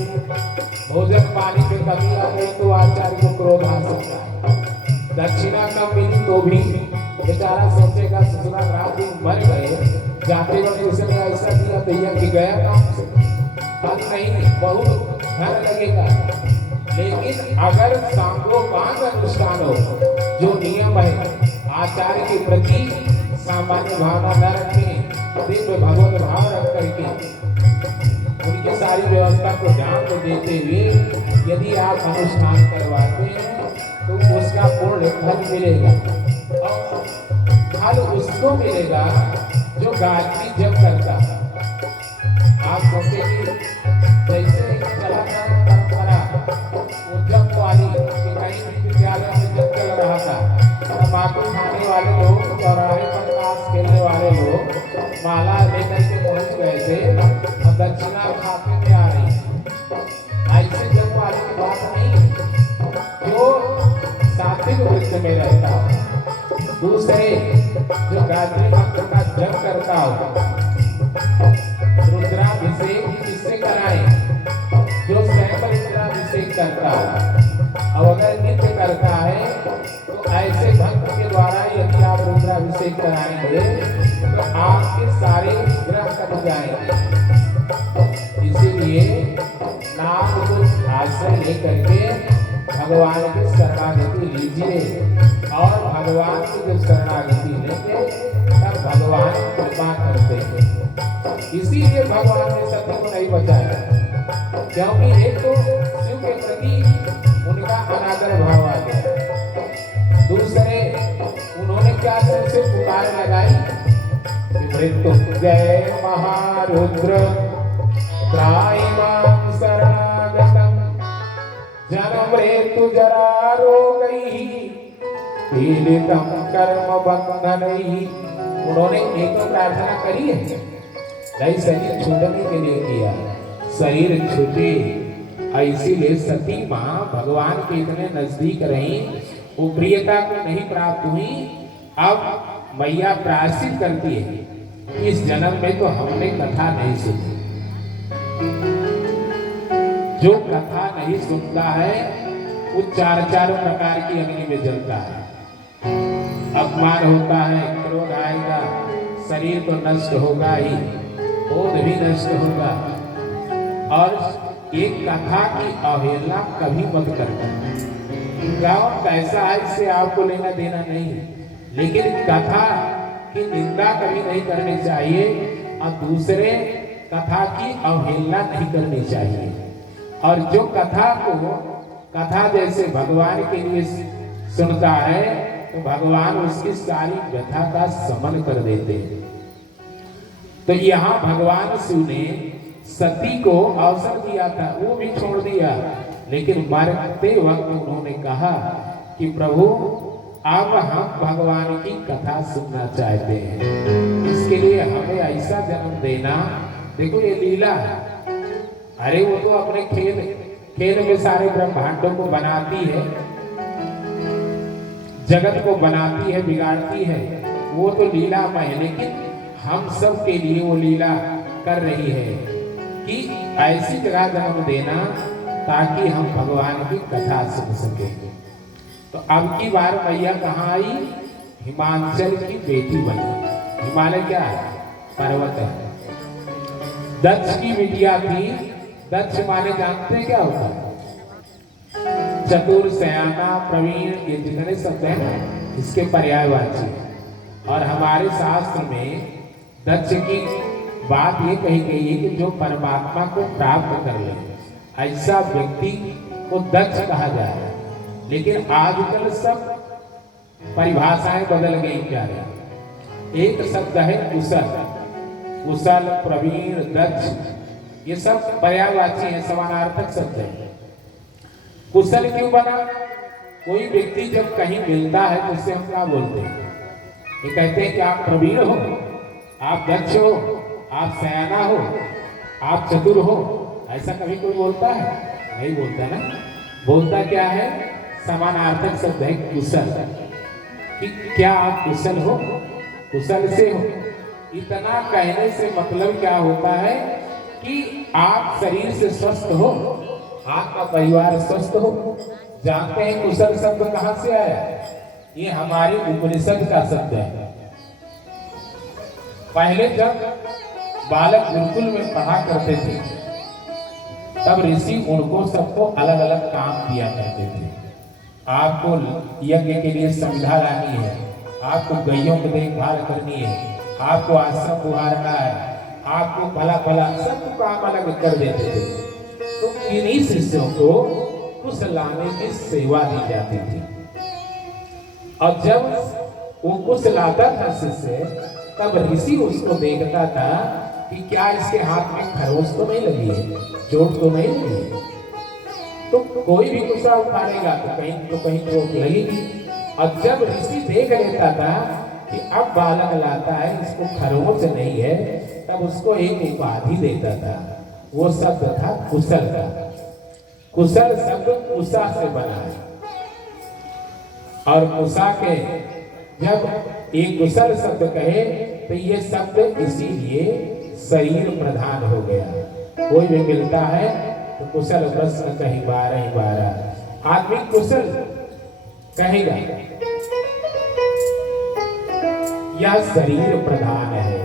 भोजन पानी में कमी आ गई तो आचार्य को क्रोध आ सकता है। दक्षिणा कम मिली तो भी बेचारा सोचेगा ससुराल रात दिन मर गए, जाते वक्त उसने ऐसा किया दैया कि गया काम से, फल नहीं बहुत धन लगेगा। लेकिन अगर सांगोपांग अनुष्ठान हो, जो नियम है आचार्य के प्रति सामान्य भावना न रखें, दिव्य भगवत भाव रख करके उनकी सारी व्यवस्था को ध्यान में देते हुए यदि आप अनुष्ठान करवाते हैं तो उसका पूर्ण फल मिलेगा। और फल उसको मिलेगा जो गायत्री जप करता है। आप सोचेंगे जैसे चला परंपरा जप वाली कि कहीं भी विद्यालय में जब चल रहा था, तम्बाकू खाने वाले लोग, चौराहे पर ताश खेलने वाले लोग माला लेकर के पहुंच गए थे और दक्षिणा खाते में आ रही। ऐसे जप वाले की बात नहीं, जो सात्विक वृत्ति में रहता हो, दूसरे जो गायत्री मंत्र का जप करता हो। रुद्राभिषेक किससे कराए? जो स्वयं रुद्राभिषेक करता हो। और अगर नित्य करता है तो ऐसे भक्त के द्वारा यदि आप रुद्राभिषेक कराएंगे तो आपके सारे ग्रह कट जाएंगे। इसीलिए नाम को आश्रय लेकर के भगवान की शरणागति लीजिए, और भगवान की जब शरणागति लेंगे तब भगवान कृपा करते हैं। इसीलिए भगवान ने सती को नहीं बचाया, क्योंकि एक तो शिव के प्रति उनका अनादर भाव आ गया, दूसरे उन्होंने क्या से पुकार लगाई, मृत्युंजय महारुद्र त्रायमां शरणागतम् जन्म मृत्यु जरा रोगैः पीड़ितं कर्म बंधनैः। उन्होंने एक तो प्रार्थना करी है, नहीं शरीर छूटने के लिए किया, शरीर छूटे। इसीलिए सती माँ भगवान के इतने नजदीक रही, वो प्रियता को नहीं प्राप्त हुई। अब मैया प्रायश्चित करती है, इस जन्म में तो हमने कथा नहीं सुनी। जो कथा नहीं सुनता है वो चार प्रकार की अग्नि में जलता है। अपमान होता है, क्रोध आएगा, शरीर तो नष्ट होगा ही, बोध भी नष्ट होगा। और एक कथा की अवहेलना कभी मत करना। गाँव कैसा है इससे आपको लेना देना नहीं, लेकिन कथा की निंदा कभी नहीं करनी चाहिए और दूसरे कथा की अवहेलना नहीं करनी चाहिए। और जो कथा जैसे भगवान के लिए सुनता है तो भगवान उसकी सारी व्यथा का शमन कर देते हैं। तो यहाँ भगवान शिव ने सती को अवसर दिया था, वो भी छोड़ दिया, लेकिन मरते वक्त उन्होंने कहा कि प्रभु अब हम भगवान की कथा सुनना चाहते हैं, इसके लिए हमें ऐसा जन्म देना। देखो ये लीला है, अरे वो तो अपने खेल में सारे ब्रह्मांडों को बनाती है, जगत को बनाती है, बिगाड़ती है, वो तो लीला में, लेकिन हम सब के लिए वो लीला कर रही है कि ऐसी जगह जन्म देना ताकि हम भगवान की कथा सुन सके। तो अब की बार मैया कहाँ आई? हिमाचल की बेटी बनी। हिमालय क्या है? पर्वत है। दक्ष की बिटिया थी। दक्ष माने जानते हैं क्या होता है? चतुर, सयाना, प्रवीण, ये जितने शब्द हैं ना इसके पर्यायवाची। और हमारे शास्त्र में दक्ष की बात ये कही गई है कि जो परमात्मा को प्राप्त कर ले ऐसा व्यक्ति को दक्ष कहा जाए। लेकिन आजकल सब परिभाषाएं बदल गई क्या है? एक शब्द है कुशल, कुशल, प्रवीण, दक्ष, ये सब पर्यायवाची है, समानार्थक शब्द है। कुशल क्यों बना? कोई व्यक्ति जब कहीं मिलता है तो उससे हम क्या बोलते हैं? ये कहते हैं कि आप प्रवीण हो, आप दक्ष हो, आप सयाना हो, आप चतुर हो। ऐसा कभी कोई बोलता है? नहीं बोलता ना। बोलता क्या है? समानार्थक शब्द है कुशल, कि क्या आप कुशल हो, कुशल से हो। इतना कहने से मतलब क्या होता है कि आप शरीर से स्वस्थ हो, आपका परिवार स्वस्थ हो। जानते हैं कुशल शब्द कहां से आया? ये हमारे उपनिषद का शब्द है। पहले जब बालक गुरुकुल में पढ़ा करते थे तब ऋषि उनको सबको अलग अलग काम दिया करते थे। आपको यज्ञ के लिए संविधा लानी है, आपको गैयों की देखभाल करनी है, आपको आश्रम बुहारना है, आपको भला भला सब काम अलग कर देते थे। तो इन्हीं शिष्यों को कुछ लाने की सेवा दी जाती थी। और जब वो कुछ लाता था शिष्य, तब ऋषि उसको देखता था कि क्या इसके हाथ में खरोच तो नहीं लगी है, चोट तो नहीं लगी है। तो कोई भी गुस्सा उठाएगा तो कहीं चोट लगेगी। और जब ऋषि देख लेता था कि अब बालक लाता है, इसको खरोच नहीं है, तब उसको एक उपाधि देता था। वो शब्द था कुशल का। कुशल शब्द उषा से बना है। और उषा के जब एक कुशल शब्द कहे तो ये शब्द इसीलिए शरीर प्रधान हो गया। कोई भी मिलता है तो कुशल प्रश्न कहीं 12 आदमी कुशल कहेगा। यह शरीर प्रधान है।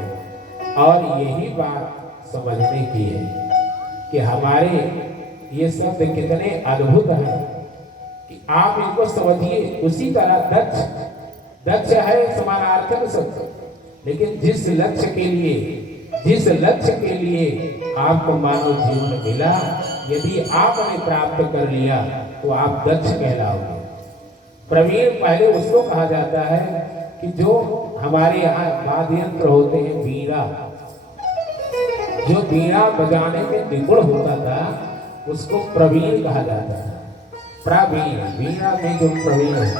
और यही बात समझने की है कि हमारे ये शब्द कितने अद्भुत हैं कि आप इनको समझिए। उसी तरह दक्ष है समानार्थक शब्द, लेकिन जिस लक्ष्य के लिए आपको मानव जीवन मिला, यदि आपने प्राप्त कर लिया तो आप दक्ष कहलाओगे। प्रवीण पहले उसको कहा जाता है कि जो हमारे यहाँ वाद्य यंत्र होते हैं, बीड़ा, जो बीड़ा बजाने में निपुण होता था उसको प्रवीण कहा जाता था। प्रवीण, बीड़ा में जो प्रवीण है।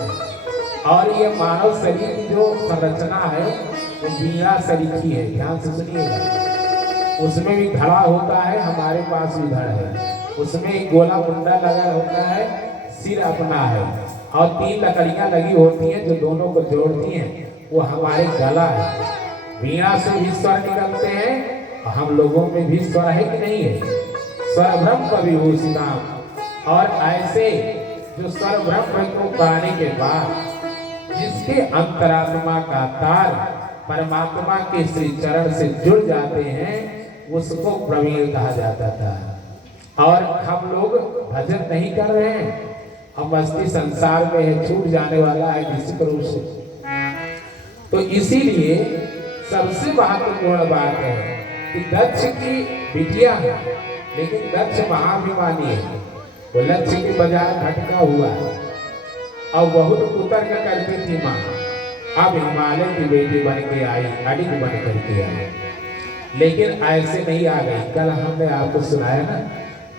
और ये मानव शरीर की जो संरचना है वो बीड़ा शरीर की है। ध्यान से सुनिएगा। उसमें भी धड़ा होता है, हमारे पास भी धड़ है। उसमें एक गोला मुंडा लगा होता है, सिर अपना है, और 3 लकड़ियां लगी होती हैं जो दोनों को जोड़ती हैं, वो हमारे गला है। वीणा से भी स्वर निकलते हैं, और हम लोगों में भी स्वर है कि नहीं है? स्वर ब्रह्म विभूषिताम। और ऐसे जो स्वर ब्रह्म को गाने के बाद जिसके अंतरात्मा का तार परमात्मा के श्री चरण से जुड़ जाते हैं, उसको प्रवीण कहा जाता था। और हम लोग भजन नहीं कर रहे हैं, हम मस्ती संसार में है, छूट जाने वाला है निश्चित रूप से। तो इसीलिए सबसे महत्वपूर्ण बात है कि दक्ष की बिटिया है, लेकिन दक्ष महाभिमानी है। वो लक्ष्य के बजाय भटका हुआ है और बहुत कुतर्क करती थी माँ। अब हिमालय की बेटी बन के आई, अडिग बन करके आई, लेकिन ऐसे नहीं आ गई। कल हमने आपको सुनाया ना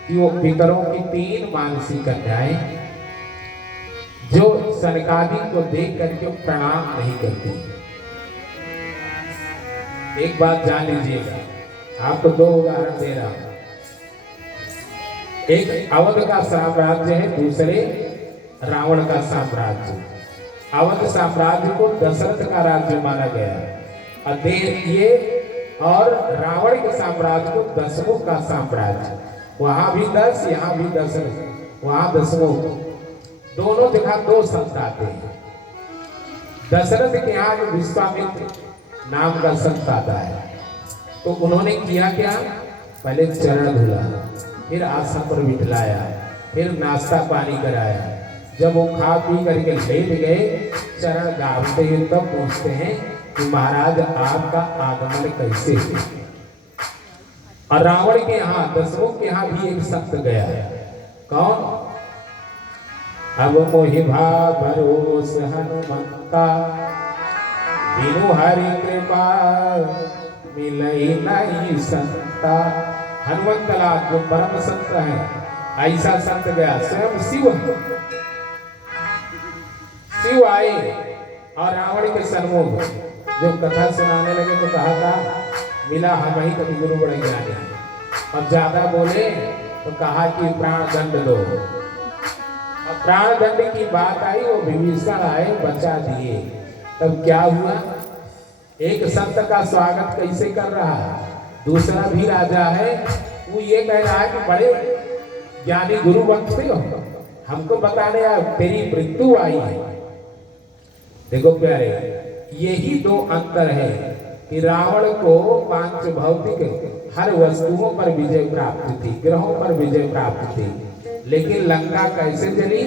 कि वो पितरों की 3 मानसी कन्याएं जो सनकादि को देख करके प्रणाम नहीं करती। एक बात जान लीजिएगा, आपको 2 उदाहरण दे रहा हूं। एक अवध का साम्राज्य है, दूसरे रावण का साम्राज्य। अवध साम्राज्य को दशरथ का राज्य माना गया और रावण के साम्राज्य को दशमुख का साम्राज्य। वहां भी 10, यहाँ भी दशरथ, वहां दशमुख। दोनों जगह 2 संत आते हैं। दशरथ के यहाँ जो विश्वामित्र नाम का संत आता है, तो उन्होंने किया क्या? पहले चरण धुला, फिर आसन पर बिठलाया, फिर नाश्ता पानी कराया। जब वो खा पी करके लेट गए, चरण गावते हुए तब पूछते हैं कि महाराज आपका आगमन कैसे हुआ? और रावण के यहाँ, दशमुख के यहाँ भी एक संत गया है। कौन? अब मोहि भरोस हनुमंता, बिनु हरि कृपा मिलई नहीं संता। हनुमंत लाल जो परम संत है, ऐसा संत गया। स्वयं शिव आए और रावण के सन्मुख जब कथा सुनाने लगे तो कहा था मिला हम ही कभी गुरु बड़े ज्ञानी। और ज्यादा बोले तो कहा कि प्राण दंड दो। और प्राण दंड की बात आई, वो विभीषण आए, बचा दिए। तब क्या हुआ? एक संत का स्वागत कैसे कर रहा है? दूसरा भी राजा है, वो ये कह रहा है कि बड़े ज्ञानी गुरु बनते हो, हमको बताने आए, तेरी मृत्यु आई है। देखो प्यारे, यही दो अंतर है कि रावण को पांच भौतिक हर वस्तुओं पर विजय प्राप्त थी, ग्रहों पर विजय प्राप्त थी, लेकिन लंका कैसे जली?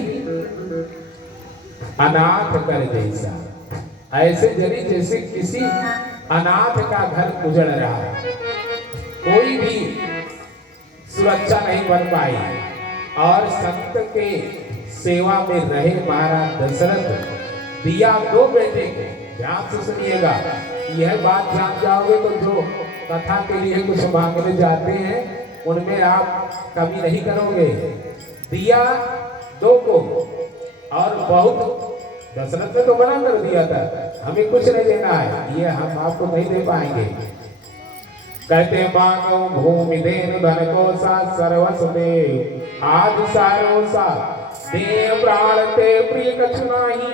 अनाथ कर जैसा, ऐसे जली जैसे किसी अनाथ का घर उजड़ रहा, कोई भी सुरक्षा नहीं बन पाई। और संत के सेवा में रहे महाराज दशरथ दिया दो बेटे को, ध्यान से सुनिएगा, यह बात जान जाओगे तो जो कथा के लिए कुछ मांगने जाते हैं उनमें आप कमी नहीं करोगे। दिया दो को, और बहुत दशरथ ने तो मना कर दिया था, हमें कुछ नहीं देना है, ये हम आपको नहीं दे पाएंगे। कहते मांगो भूमि देन धन को सा सर्वस्व दे, आज सारो सा दे प्राण ते प्रिय कछु नाही,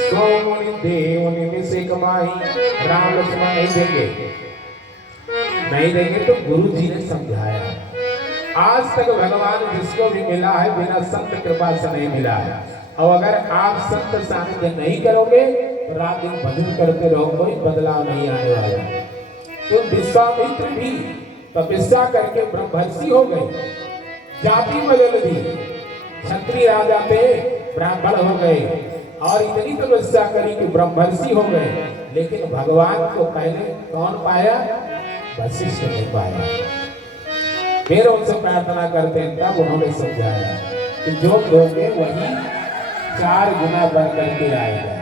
सो मुनि देव निमिषे कमाही। राम लक्ष्मण नहीं देंगे, नहीं देंगे तो गुरु जी ने समझाया। आज तक भगवान जिसको भी मिला है बिना संत कृपा से नहीं मिला है, और अगर आप संत सानिध्य नहीं करोगे तो रात दिन भजन करते रहो, कोई बदलाव नहीं आने वाला। तो विश्वामित्र भी तपस्या करके ब्रह्मर्षि हो गए, जाति बदल दी, क्षत्रिय राजा पे ब्राह्मण हो गए, और इतनी तपस्या करी कि ब्रह्मर्षि हो गए। लेकिन भगवान को पहले कौन पाया? वशिष्ठ ने पाया। फिर उनसे प्रार्थना करते हैं, तब उन्होंने समझाया कि जो दोगे वही 4 गुना बढ़ करके आएगा।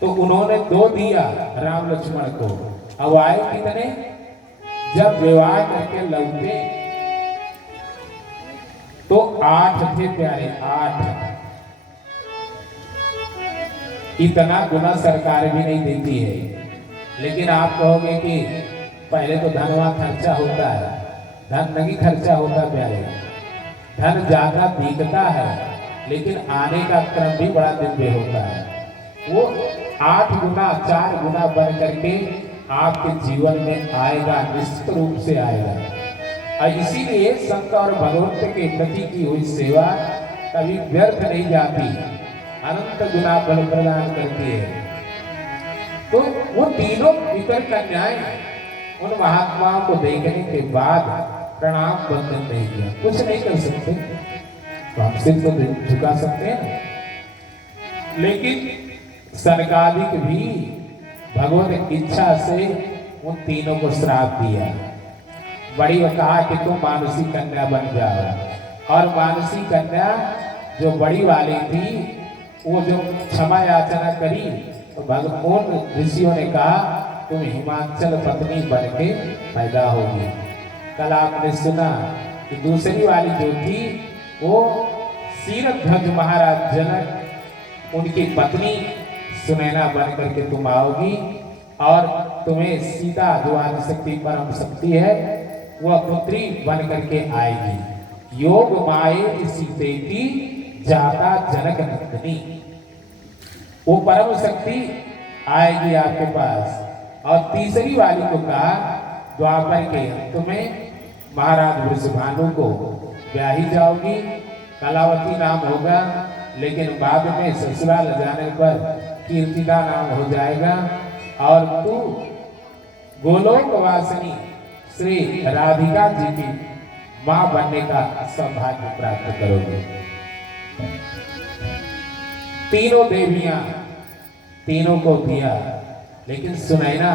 तो उन्होंने 2 दिया राम लक्ष्मण को, अब आए कितने? जब विवाह करके लौटे तो 8 थे प्यारे, 8। इतना गुना सरकार भी नहीं देती है। लेकिन आप कहोगे कि पहले तो धनवा खर्चा होता है, धन नहीं खर्चा होता प्यारे, धन ज्यादा दिखता है लेकिन आने का क्रम भी बड़ा दिव्य होता है। वो 8 गुना 4 गुना बढ़ करके आपके जीवन में आएगा, निश्चित रूप से आएगा। और इसीलिए संत और भगवंत के प्रति की हुई सेवा कभी व्यर्थ नहीं जाती, अनंत गुना फल प्रदान करती है। तो वो तीनों पितर कन्याएं उन महात्माओं को देखने के बाद प्रणाम बंधन नहीं किया, कुछ नहीं कर सकते, तो हम सिर्फ तो झुका सकते हैं। लेकिन सनकादिक भी भगवत इच्छा से उन तीनों को श्राप दिया। बड़ी कहा कि तुम मानसी कन्या बन जाओ, और मानसी कन्या जो बड़ी वाली थी वो जो क्षमा याचना करी तो भगवान ऋषियों ने कहा तुम हिमाचल पत्नी बन के पैदा होगी। कल आपने सुना कि दूसरी वाली जो थी वो सीरध्वज महाराज जनक, उनकी पत्नी सुनैना बन करके तुम आओगी, और तुम्हें सीता जो आदिशक्ति परम शक्ति है वह पुत्री बन करके आएगी। योग माये सीते की जाता जनक नंदिनी, वो परम शक्ति आएगी आपके पास। और तीसरी वाली को कहा द्वापर के अंत में महाराज वृषभानु को ब्याही जाओगी, कलावती नाम होगा, लेकिन बाद में ससुराल जाने पर कीर्तिदा नाम हो जाएगा, और तू गोलोक वासिनी श्री राधिका जी की मां बनने का सौभाग्य प्राप्त करोगे। तीनों देवियां तीनों को दिया, लेकिन सुनैना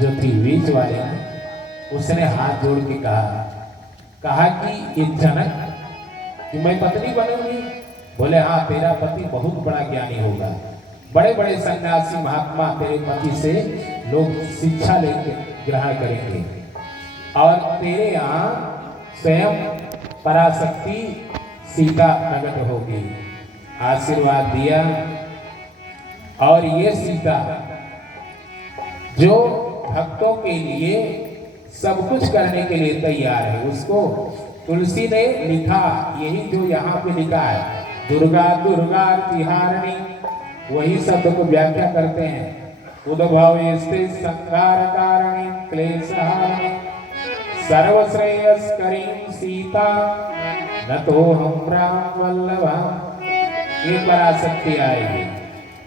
जो थी बीच वाली ने उसने हाथ जोड़ के कहा कि ये जनक कि मैं पत्नी बनूंगी। बोले हाँ, तेरा पति बहुत बड़ा ज्ञानी होगा, बड़े बड़े सन्यासी महात्मा तेरे पति से लोग शिक्षा लेकर ग्रहण करेंगे, और तेरे यहाँ स्वयं पराशक्ति सीता प्रकट होगी। आशीर्वाद दिया, और ये सीता जो भक्तों के लिए सब कुछ करने के लिए तैयार है, उसको तुलसी ने लिखा, यही जो यहाँ पे लिखा है दुर्गा दुर्गा तिहारिणी, वही शब्द को व्याख्या करते हैं। उद्भव स्थित संहार कारिणी क्लेशहारिणी सर्वश्रेयस्करीं सीता न तो हम राम वल्लभा। ये पराशक्ति आएगी।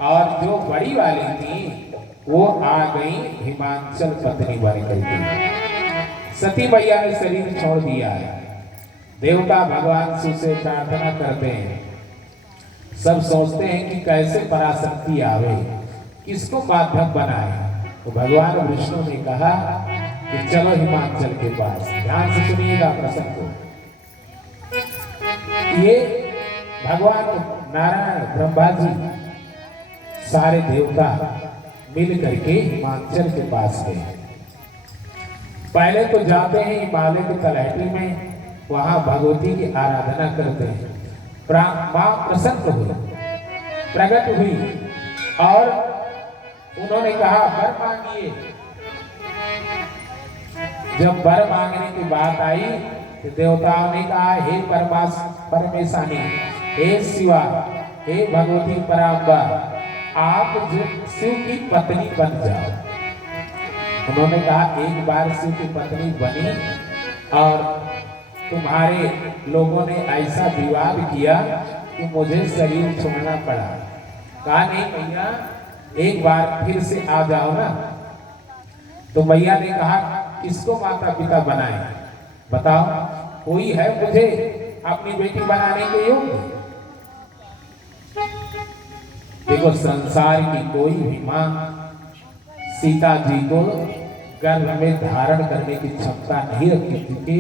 और जो बड़ी वाली थी वो आ गई हिमांचल पत्नी बन करके। सती मैया ने शरीर छोड़ दिया है। देवता भगवान शिव से प्रार्थना करते हैं। सब सोचते हैं कि कैसे पराशक्ति आवे, किसको माध्यम बनाए। तो भगवान विष्णु ने कहा कि चलो हिमाचल के पास। ध्यान से सुनिएगा प्रसंग को। ये भगवान नारायण ब्रह्मा जी सारे देवता मिल करके हिमाचल के पास गए। पहले तो जाते हैं हिमालय की तलहटी में, वहां भगवती की आराधना करते हैं। मां प्रसन्न हुई, प्रकट हुई और उन्होंने कहा वर मांगिए। जब वर मांगने की बात आई तो देवताओं ने कहा हे परमेशानी, हे शिवा, हे भगवती पराम्बा, आप जो शिव की पत्नी बन जाओ। उन्होंने कहा एक बार शिव की पत्नी बनी और तुम्हारे लोगों ने ऐसा विवाद किया कि मुझे शरीर छोड़ना पड़ा। कहा नहीं भैया, एक बार फिर से आ जाओ ना। तो मैया ने कहा किसको माता पिता बनाए, बताओ, कोई है मुझे अपनी बेटी बनाने के योग्य? देखो संसार की कोई भी मां सीता जी को गर्भ में धारण करने की क्षमता नहीं रखती थी।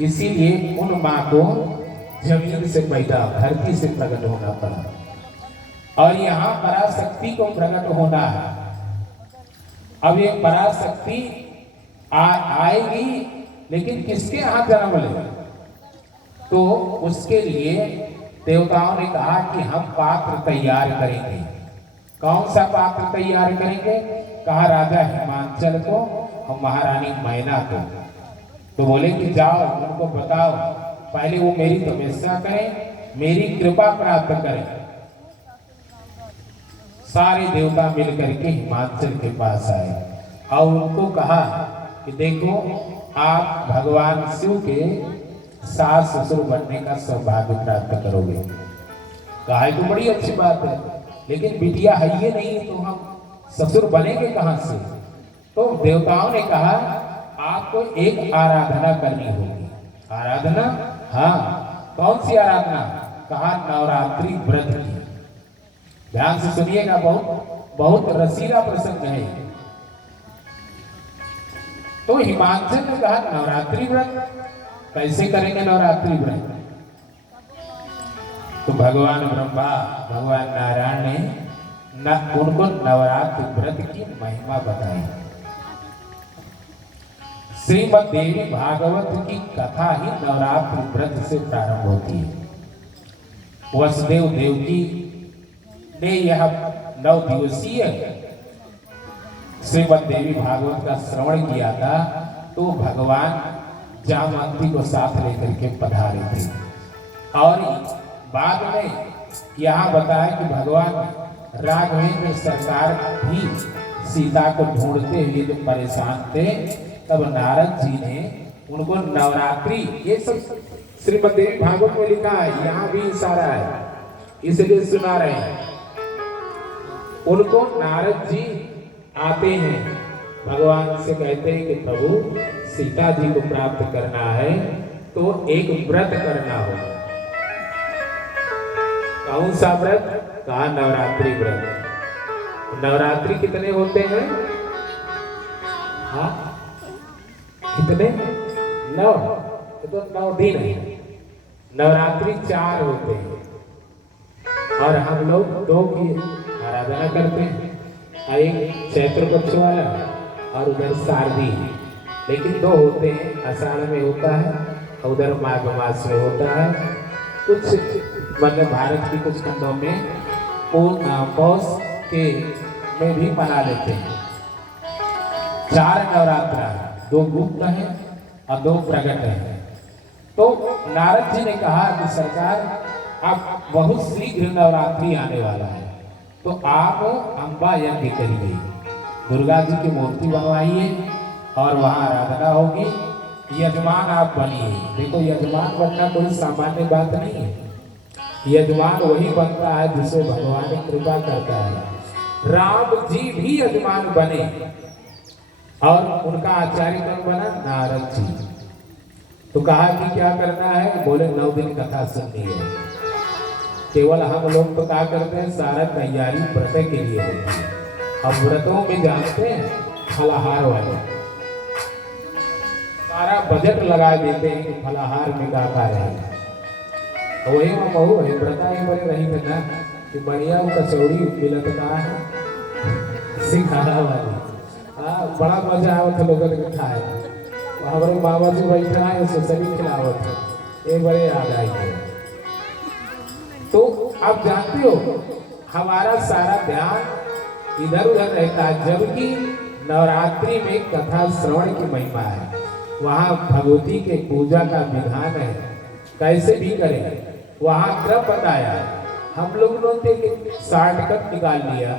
इसीलिए उन मां को जमीन से पैदा, धरती से प्रकट होना पड़ा। और यहाँ पराशक्ति को प्रकट होना है। अब ये पराशक्ति आएगी, लेकिन किसके यहाँ जन्म लेगा? तो उसके लिए देवताओं ने कहा कि हम पात्र तैयार करेंगे। कौन सा पात्र तैयार करेंगे? कहा राजा हिमांचल को और महारानी मैना को। तो बोले कि जाओ उनको बताओ, पहले वो मेरी तपस्या करें, मेरी कृपा प्राप्त करें। सारे देवता मिलकर के हिमांचल के पास आए और उनको कहा कि देखो आप भगवान शिव के सास ससुर बनने का सौभाग्य प्राप्त करोगे। कहा तो बड़ी अच्छी बात है, लेकिन बिटिया है ये नहीं तो हम ससुर बनेंगे कहां से? तो देवताओं ने कहा आपको एक आराधना करनी होगी। आराधना? हाँ। कौन सी आराधना? कहा नवरात्रि व्रत की। ध्यान से सुनिएगा, बहुत रसीला प्रसंग है। तो हिमांचल ने कहा नवरात्रि व्रत कैसे करेंगे? नवरात्रि व्रत तो भगवान ब्रह्मा, भगवान नारायण ने उनको नवरात्रि व्रत की महिमा बताई। श्रीमद् देवी भागवत की कथा ही नवरात्रि व्रत से प्रारंभ होती है। वसुदेव देवकी ने यह 9 दिवसीय श्रीमद् देवी भागवत का श्रवण किया था, तो भगवान जामवंती को साथ लेकर के पधारे थे। और बाद में यहाँ बताया कि भगवान राघवेंद्र सरकार भी सीता को ढूंढते हुए जो परेशान थे, तब नारद जी ने उनको नवरात्रि, ये सब श्रीमद् देवी भागवत में लिखा है, यहाँ भी इशारा है, इसलिए सुना रहे हैं। उनको नारद जी आते हैं, भगवान से कहते हैं कि प्रभु सीता जी को प्राप्त करना है तो एक व्रत करना होगा। कौन सा व्रत? कहा नवरात्रि व्रत। नवरात्रि कितने होते हैं? हाँ कितने? 9। तो 9 दिन है। नवरात्रि 4 होते हैं और हम लोग 2 की आराधना करते हैं। एक चैत्र पक्ष वाला और उधर शारदी, लेकिन 2 होते हैं। आषाढ़ में होता है और उधर माघ मास में होता है। कुछ मतलब भारत की कुछ खंडों में पौष के में भी मना लेते हैं। 4 नवरात्रा, 2 गुप्त हैं और 2 प्रकट हैं। तो नारद जी ने कहा कि सरकार अब बहुत शीघ्र नवरात्रि आने वाला है, तो आप अम्बा यज्ञ करिए, दुर्गा जी की मूर्ति बनवाइए और वहाँ आराधना होगी। यजमान आप बनिए। देखो यजमान बनना कोई सामान्य बात नहीं है। यजमान वही बनता है जिसे भगवान कृपा करता है। राम जी भी यजमान बने और उनका आचार्य कौन बना? नारद जी। तो कहा कि क्या करना है? बोले 9 दिन कथा सुननी है। केवल हम लोग तो क्या करते हैं, सारा तैयारी व्रत के लिए होती है। अब व्रतों में जानते हैं फलाहार वाले सारा बजट लगा देते हैं कि फलाहार में क्या रहेगा। वही हम कहू है व्रता ही बड़े रही थे ना कि बढ़िया वो कचौड़ी मिलत का है सिंघाड़ा वाली। बड़ा मजा आवत है लोगों के खाए। हमारे मामा जी बैठा है उसको सभी खिलावत है। ये बड़े याद आई है। तो आप जानते हो हमारा सारा ध्यान इधर उधर रहता है, जबकि नवरात्रि में कथा श्रवण की महिमा है। वहाँ भगवती के पूजा का विधान है, कैसे भी करें। वहाँ क्रम बताया। हम लोगों ने शॉर्टकट निकाल लिया,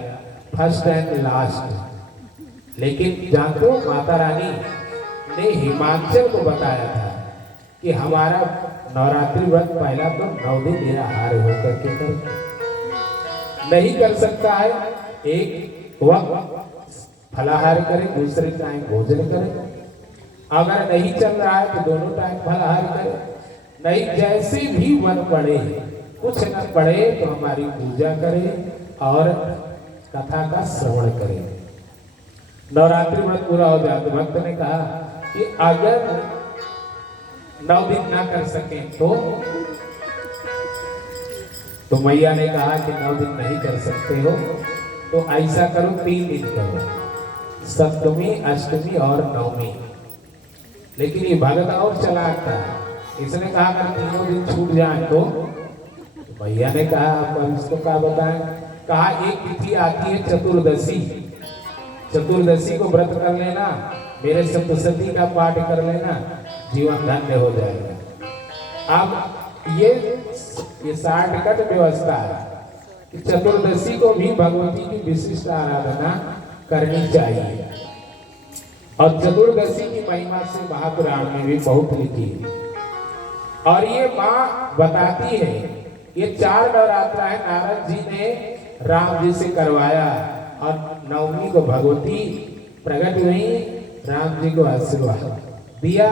फर्स्ट एंड लास्ट। लेकिन जानते हो माता रानी ने हिमाचल को बताया था कि हमारा नवरात्रि व्रत पहला तो 9 दिन निराहार होकर के कर नहीं कर सकता है। एक वक्त फलाहार करें, दूसरे टाइम भोजन करें। अगर नहीं चल रहा है तो दोनों टाइम फलाहार करें। नहीं जैसे भी मन पड़े, कुछ न पड़े तो हमारी पूजा करें और कथा का श्रवण करें। नवरात्रि व्रत पूरा हो जाए तो भक्त ने कहा कि अगर 9 दिन ना कर सके तो मैया ने कहा कि 9 दिन नहीं कर सकते हो तो ऐसा करो 3 दिन करो, सप्तमी, अष्टमी और नवमी। लेकिन ये भगत और चलाक था, इसने कहा अगर 3 दिन छूट जाए तो भैया ने कहा अब इसको क्या बताएं। कहा एक तिथि आती है चतुर्दशी, चतुर्दशी को व्रत कर लेना, मेरे सप्तशती का पाठ कर लेना, जीवन धन्य हो जाएगा। अब ये शॉर्टकट व्यवस्था है कि चतुर्दशी को भी भगवती की विशिष्ट आराधना करनी चाहिए। और चतुर्दशी की महिमा से महापुराण में भी बहुत लिखी है। और ये माँ बताती है, ये 4 नवरात्रा है नारद जी ने राम जी से करवाया और नवमी को भगवती प्रकट हुई, राम जी को आशीर्वाद दिया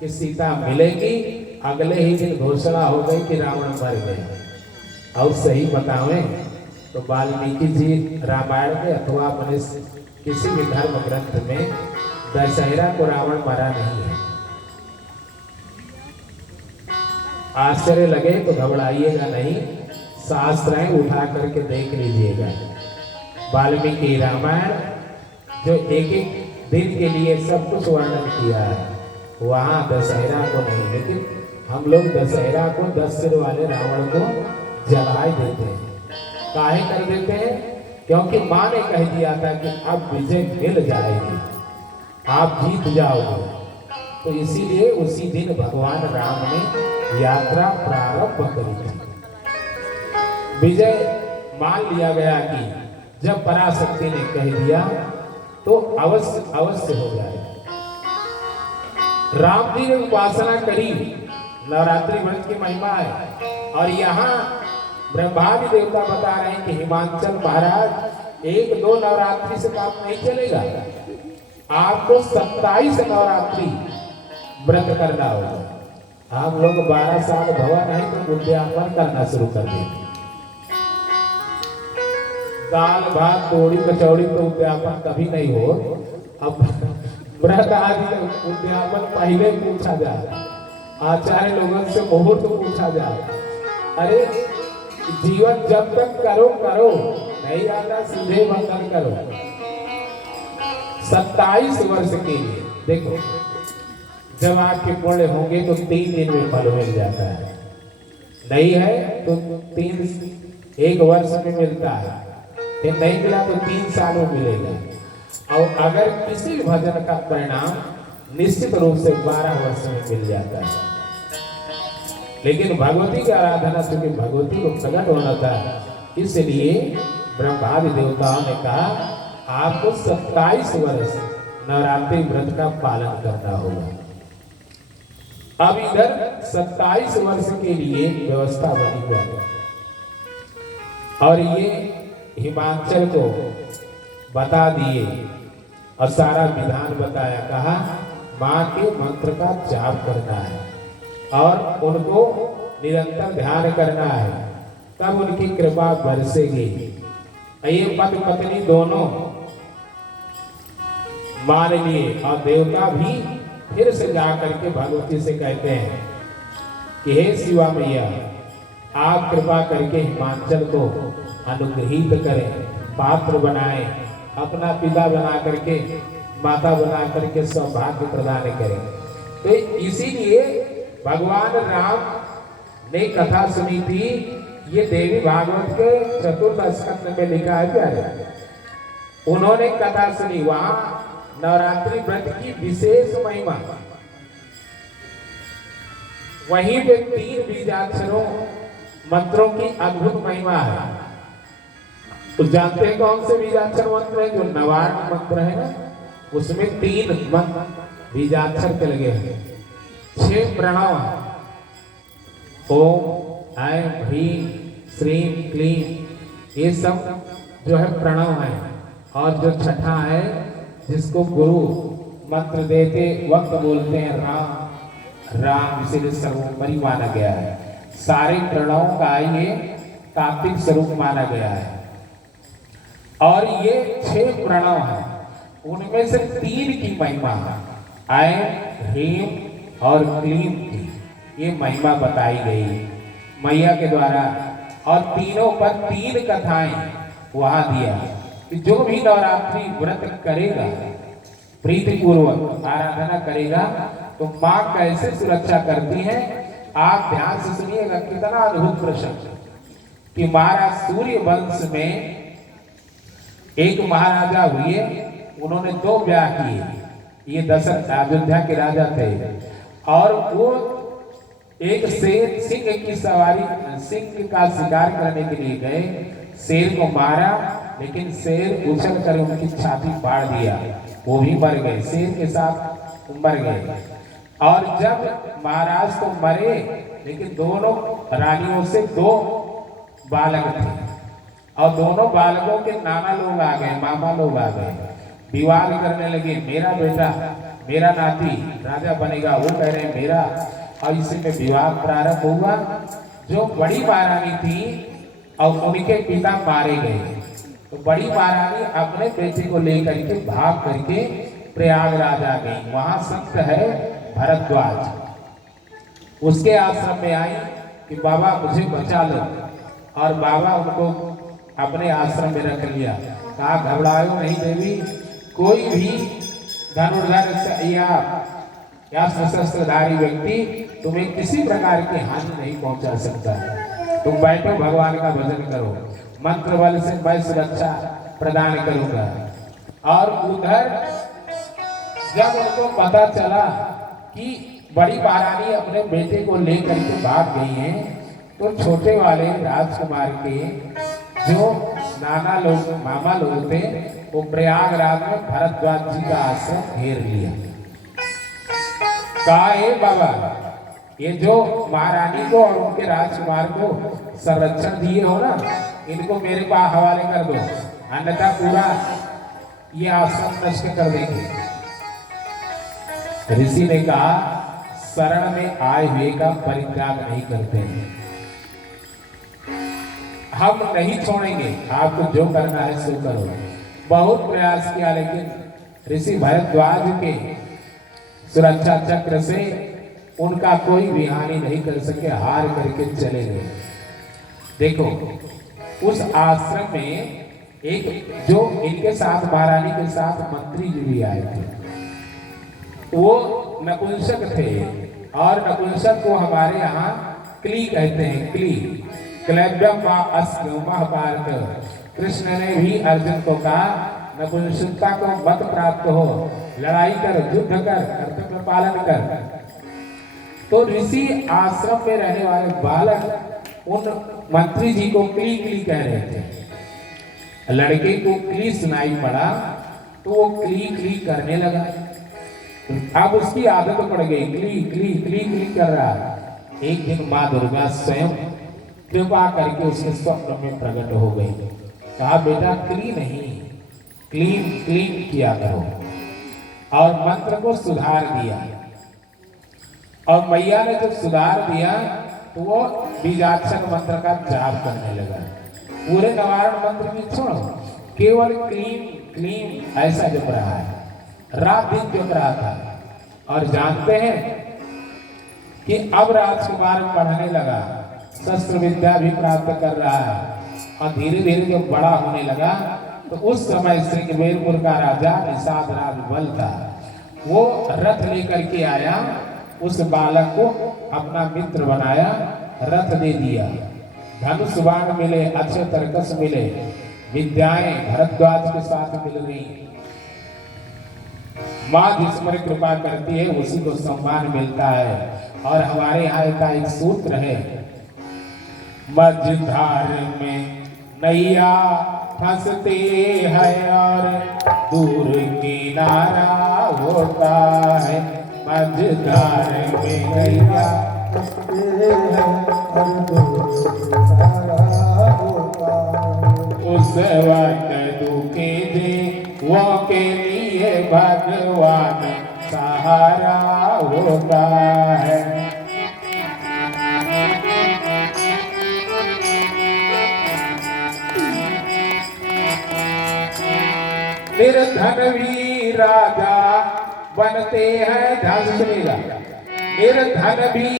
कि सीता मिलेगी। अगले ही दिन घोषणा हो गई कि रावण मर गया। और सही बतावें तो वाल्मीकि जी रामायण में अथवा अपने किसी भी धर्म ग्रंथ में दशहरा को रावण मरा नहीं है। आश्चर्य लगे तो घबराइएगा नहीं, शास्त्र उठा करके देख लीजिएगा। वाल्मीकि रामायण जो एक एक दिन के लिए सब कुछ वर्णन किया है, वहाँ दशहरा को नहीं। लेकिन हम लोग दशहरा को 10 सिर वाले रावण को जला देते हैं। काहे कर देते हैं? क्योंकि माँ ने कह दिया था कि अब विजय मिल जाएगी, आप जीत जाओगे। तो इसीलिए उसी दिन भगवान राम ने यात्रा प्रारंभ करी थी। विजय मान लिया गया कि जब पराशक्ति ने कह दिया तो अवश्य अवश्य हो जाएगा। राम जी ने उपासना करी, नवरात्रि व्रत की महिमा है। और यहाँ ब्रह्मादि देवता बता रहे हैं कि हिमाचल महाराज 1-2 नवरात्रि से काम नहीं चलेगा, आपको 27 नवरात्रि व्रत करना होगा। हम लोग 12 साल भवा नहीं तो उद्यापन करना शुरू कर देंगे। दाल भात तोड़ी कचौड़ी तो उद्यापन कभी नहीं हो। अब व्रत आदि उद्यापन पहले पूछा जाए, आचार्य लोगों से मुहूर्त पूछा जाए। अरे जीवन जब तक करो करो, नहीं आता सीधे बंधन करो। 27 वर्ष के लिए देखो, जब आपके पुण्य होंगे तो 3 दिन में फल मिल जाता है, नहीं है तो 1 वर्ष में मिलता है, फिर नहीं मिला तो 3 साल में मिलेगा। और अगर किसी भजन का परिणाम निश्चित रूप से 12 वर्ष में मिल जाता है। लेकिन भगवती की आराधना क्योंकि भगवती को प्रकट होना था, इसलिए ब्रह्मादि देवताओं ने कहा आपको 27 वर्ष नवरात्रि व्रत का पालन करना होगा। अब इधर 27 वर्ष के लिए व्यवस्था बनी हुई है और ये हिमाचल को बता दिए और सारा विधान बताया। कहा माँ के मंत्र का जाप करना है और उनको निरंतर ध्यान करना है, तब उनकी कृपा बरसेगी। ये पति पत्नी दोनों मान लिए और देवता भी फिर से जा करके भगवती से कहते हैं कि हे शिवा मैया, आप कृपा करके हिमाचल को अनुग्रहित करें, पात्र बनाएं, अपना पिता बना करके, माता बना करके सौभाग्य प्रदान करें। तो इसीलिए भगवान राम ने कथा सुनी थी। ये देवी भागवत के चतुर्थ स्कंद में लिखा है प्यारे। उन्होंने कथा सुनी, वहां नवरात्रि व्रत की विशेष महिमा, वहीं पे 3 बीजाक्षरों मंत्रों की अद्भुत महिमा है। तो जानते हैं कौन से बीजाक्षर मंत्र है? जो नवार्ण मंत्र है ना, उसमें 3 मंत्र बीजाक्षर के लगे हैं। 6 प्रणव, ओम ऐं ह्रीं श्रीं क्लीं, ये सब जो है प्रणव है। और जो छठा है जिसको गुरु मंत्र देते वक्त बोलते हैं राम राम, इसीलिए सर्वोपरि माना गया है। सारे प्रणवों का ये तात्विक स्वरूप माना गया है। और ये 6 प्रणव है, उनमें से 3 की महिमा है, ऐं ह्रीं और क्लीं की ये महिमा बताई गई मैया के द्वारा। और तीनों पर 3 कथाएं वहां दिया कि जो भी नवरात्रि व्रत करेगा, प्रीति पूर्वक आराधना करेगा, तो माँ कैसे सुरक्षा करती है। आप ध्यान से सुनिएगा, कितना अद्भुत प्रसंग कि महाराज सूर्य वंश में एक महाराजा हुए, उन्होंने 2 ब्याह किए। ये दशरथ अयोध्या के राजा थे और वो एक शेर सिंह की सवारी, सिंह का शिकार करने के लिए गए। शेर को मारा, लेकिन शेर उछल कर उनकी छाती फाड़ दिया, वो भी मर गए, शेर के साथ मर गए। और जब महाराज तो मरे, लेकिन दोनों रानियों से 2 बालक थे और दोनों बालकों के नाना लोग आ गए, मामा लोग आ गए, विवाद करने लगे, मेरा बेटा, मेरा नाती राजा बनेगा, वो कह रहे हैं मेरा। और इसी में विवाद प्रारंभ हुआ। जो बड़ी महारानी थी और उनके पिता मारे गए, तो बड़ी महारानी अपने बेटे को लेकर के भाग करके प्रयागराज आ गई। वहां संत है भरद्वाज, उसके आश्रम में आई कि बाबा मुझे बचा लो। और बाबा उनको अपने आश्रम में रख लिया। कहा घबराओ नहीं देवी, कोई भी धनुर्धर या सशस्त्रधारी व्यक्ति तुम्हें किसी प्रकार की हानि नहीं पहुंचा सकता। तुम बैठो, भगवान का भजन करो, मंत्र बल से मैं सुरक्षा प्रदान करूंगा। और उधर जब उनको पता चला कि बड़ी महारानी अपने बेटे को लेकर के भाग गई है, तो छोटे वाले राजकुमार के जो नाना लोग, मामा लोग थे, वो प्रयागराज में भरद्वाज जी का आश्रम घेर लिया। कहा हे बाबा, ये जो महारानी को और उनके राजकुमार को संरक्षण दिए हो ना, इनको मेरे पास हवाले कर दो, अन्यथा पूरा ये आश्रम नष्ट कर देंगे। ऋषि ने कहा शरण में आए हुए का परित्याग नहीं करते हैं, हम नहीं छोड़ेंगे, आपको जो करना है सो करो। बहुत प्रयास किया, लेकिन ऋषि भरद्वाज के सुरक्षा चक्र से उनका कोई भी हानि नहीं कर सके, हार करके चले गए। देखो उस आश्रम में एक जो इनके साथ महारानी के साथ मंत्री जी भी आए थे, वो नपुंसक थे। और नपुंसक को हमारे यहाँ क्ली कहते हैं, क्ली क्लैब्यम व अस्मः भारत। कृष्ण ने भी अर्जुन को कहा नपुंसकता को मत प्राप्त हो, लड़ाई कर, युद्ध कर, कर्तव्य पालन कर। तो ऋषि आश्रम में रहने वाले बालक उन मंत्री जी को क्ली क्ली कह रहे थे। लड़के को क्ली सुनाई पड़ा तो वो क्ली क्ली करने लगा। अब उसकी आदत पड़ गई, क्ली क्ली क्ली क्ली कर रहा है। एक दिन माँ दुर्गा स्वयं कृपा करके उसके स्वप्न में प्रकट हो गई। कहा बेटा क्ली नहीं, क्लीन क्लीन किया करो, और मंत्र को सुधार दिया। और मैया ने जब सुधार दिया तो वो बीजाक्षर मंत्र का जाप करने लगा। पूरे निवारण मंत्र में छोड़ो, केवल क्लीन क्लीन ऐसा जप रहा है, रात दिन जप रहा था। और जानते हैं कि अब राजकुमार पढ़ने लगा, शस्त्र विद्या भी प्राप्त कर रहा है, और धीरे धीरे जब बड़ा होने लगा तो उस समय श्रृंगवेरपुर का राजा निषाद राज बल था, वो रथ लेकर के आया, उस बालक को अपना मित्र बनाया, रथ दे दिया, धनुष बाण मिले, अच्छे तरकस मिले, विद्याएं भरद्वाज के साथ मिल गई। माँ जिस पर कृपा करती है उसी को सम्मान मिलता है। और हमारे यहाँ का एक सूत्र है, मझधार में नैया फंसते हैं और दूर किनारा होता है। मझधार में नैया फंसते हैं और दूर किनारा होता है। उस वक्त दुखे दे वो के लिए भगवान सहारा होता है। निर्धन भी राजा बनते हैं, ध्यान से सुनिएगा, निर्धन भी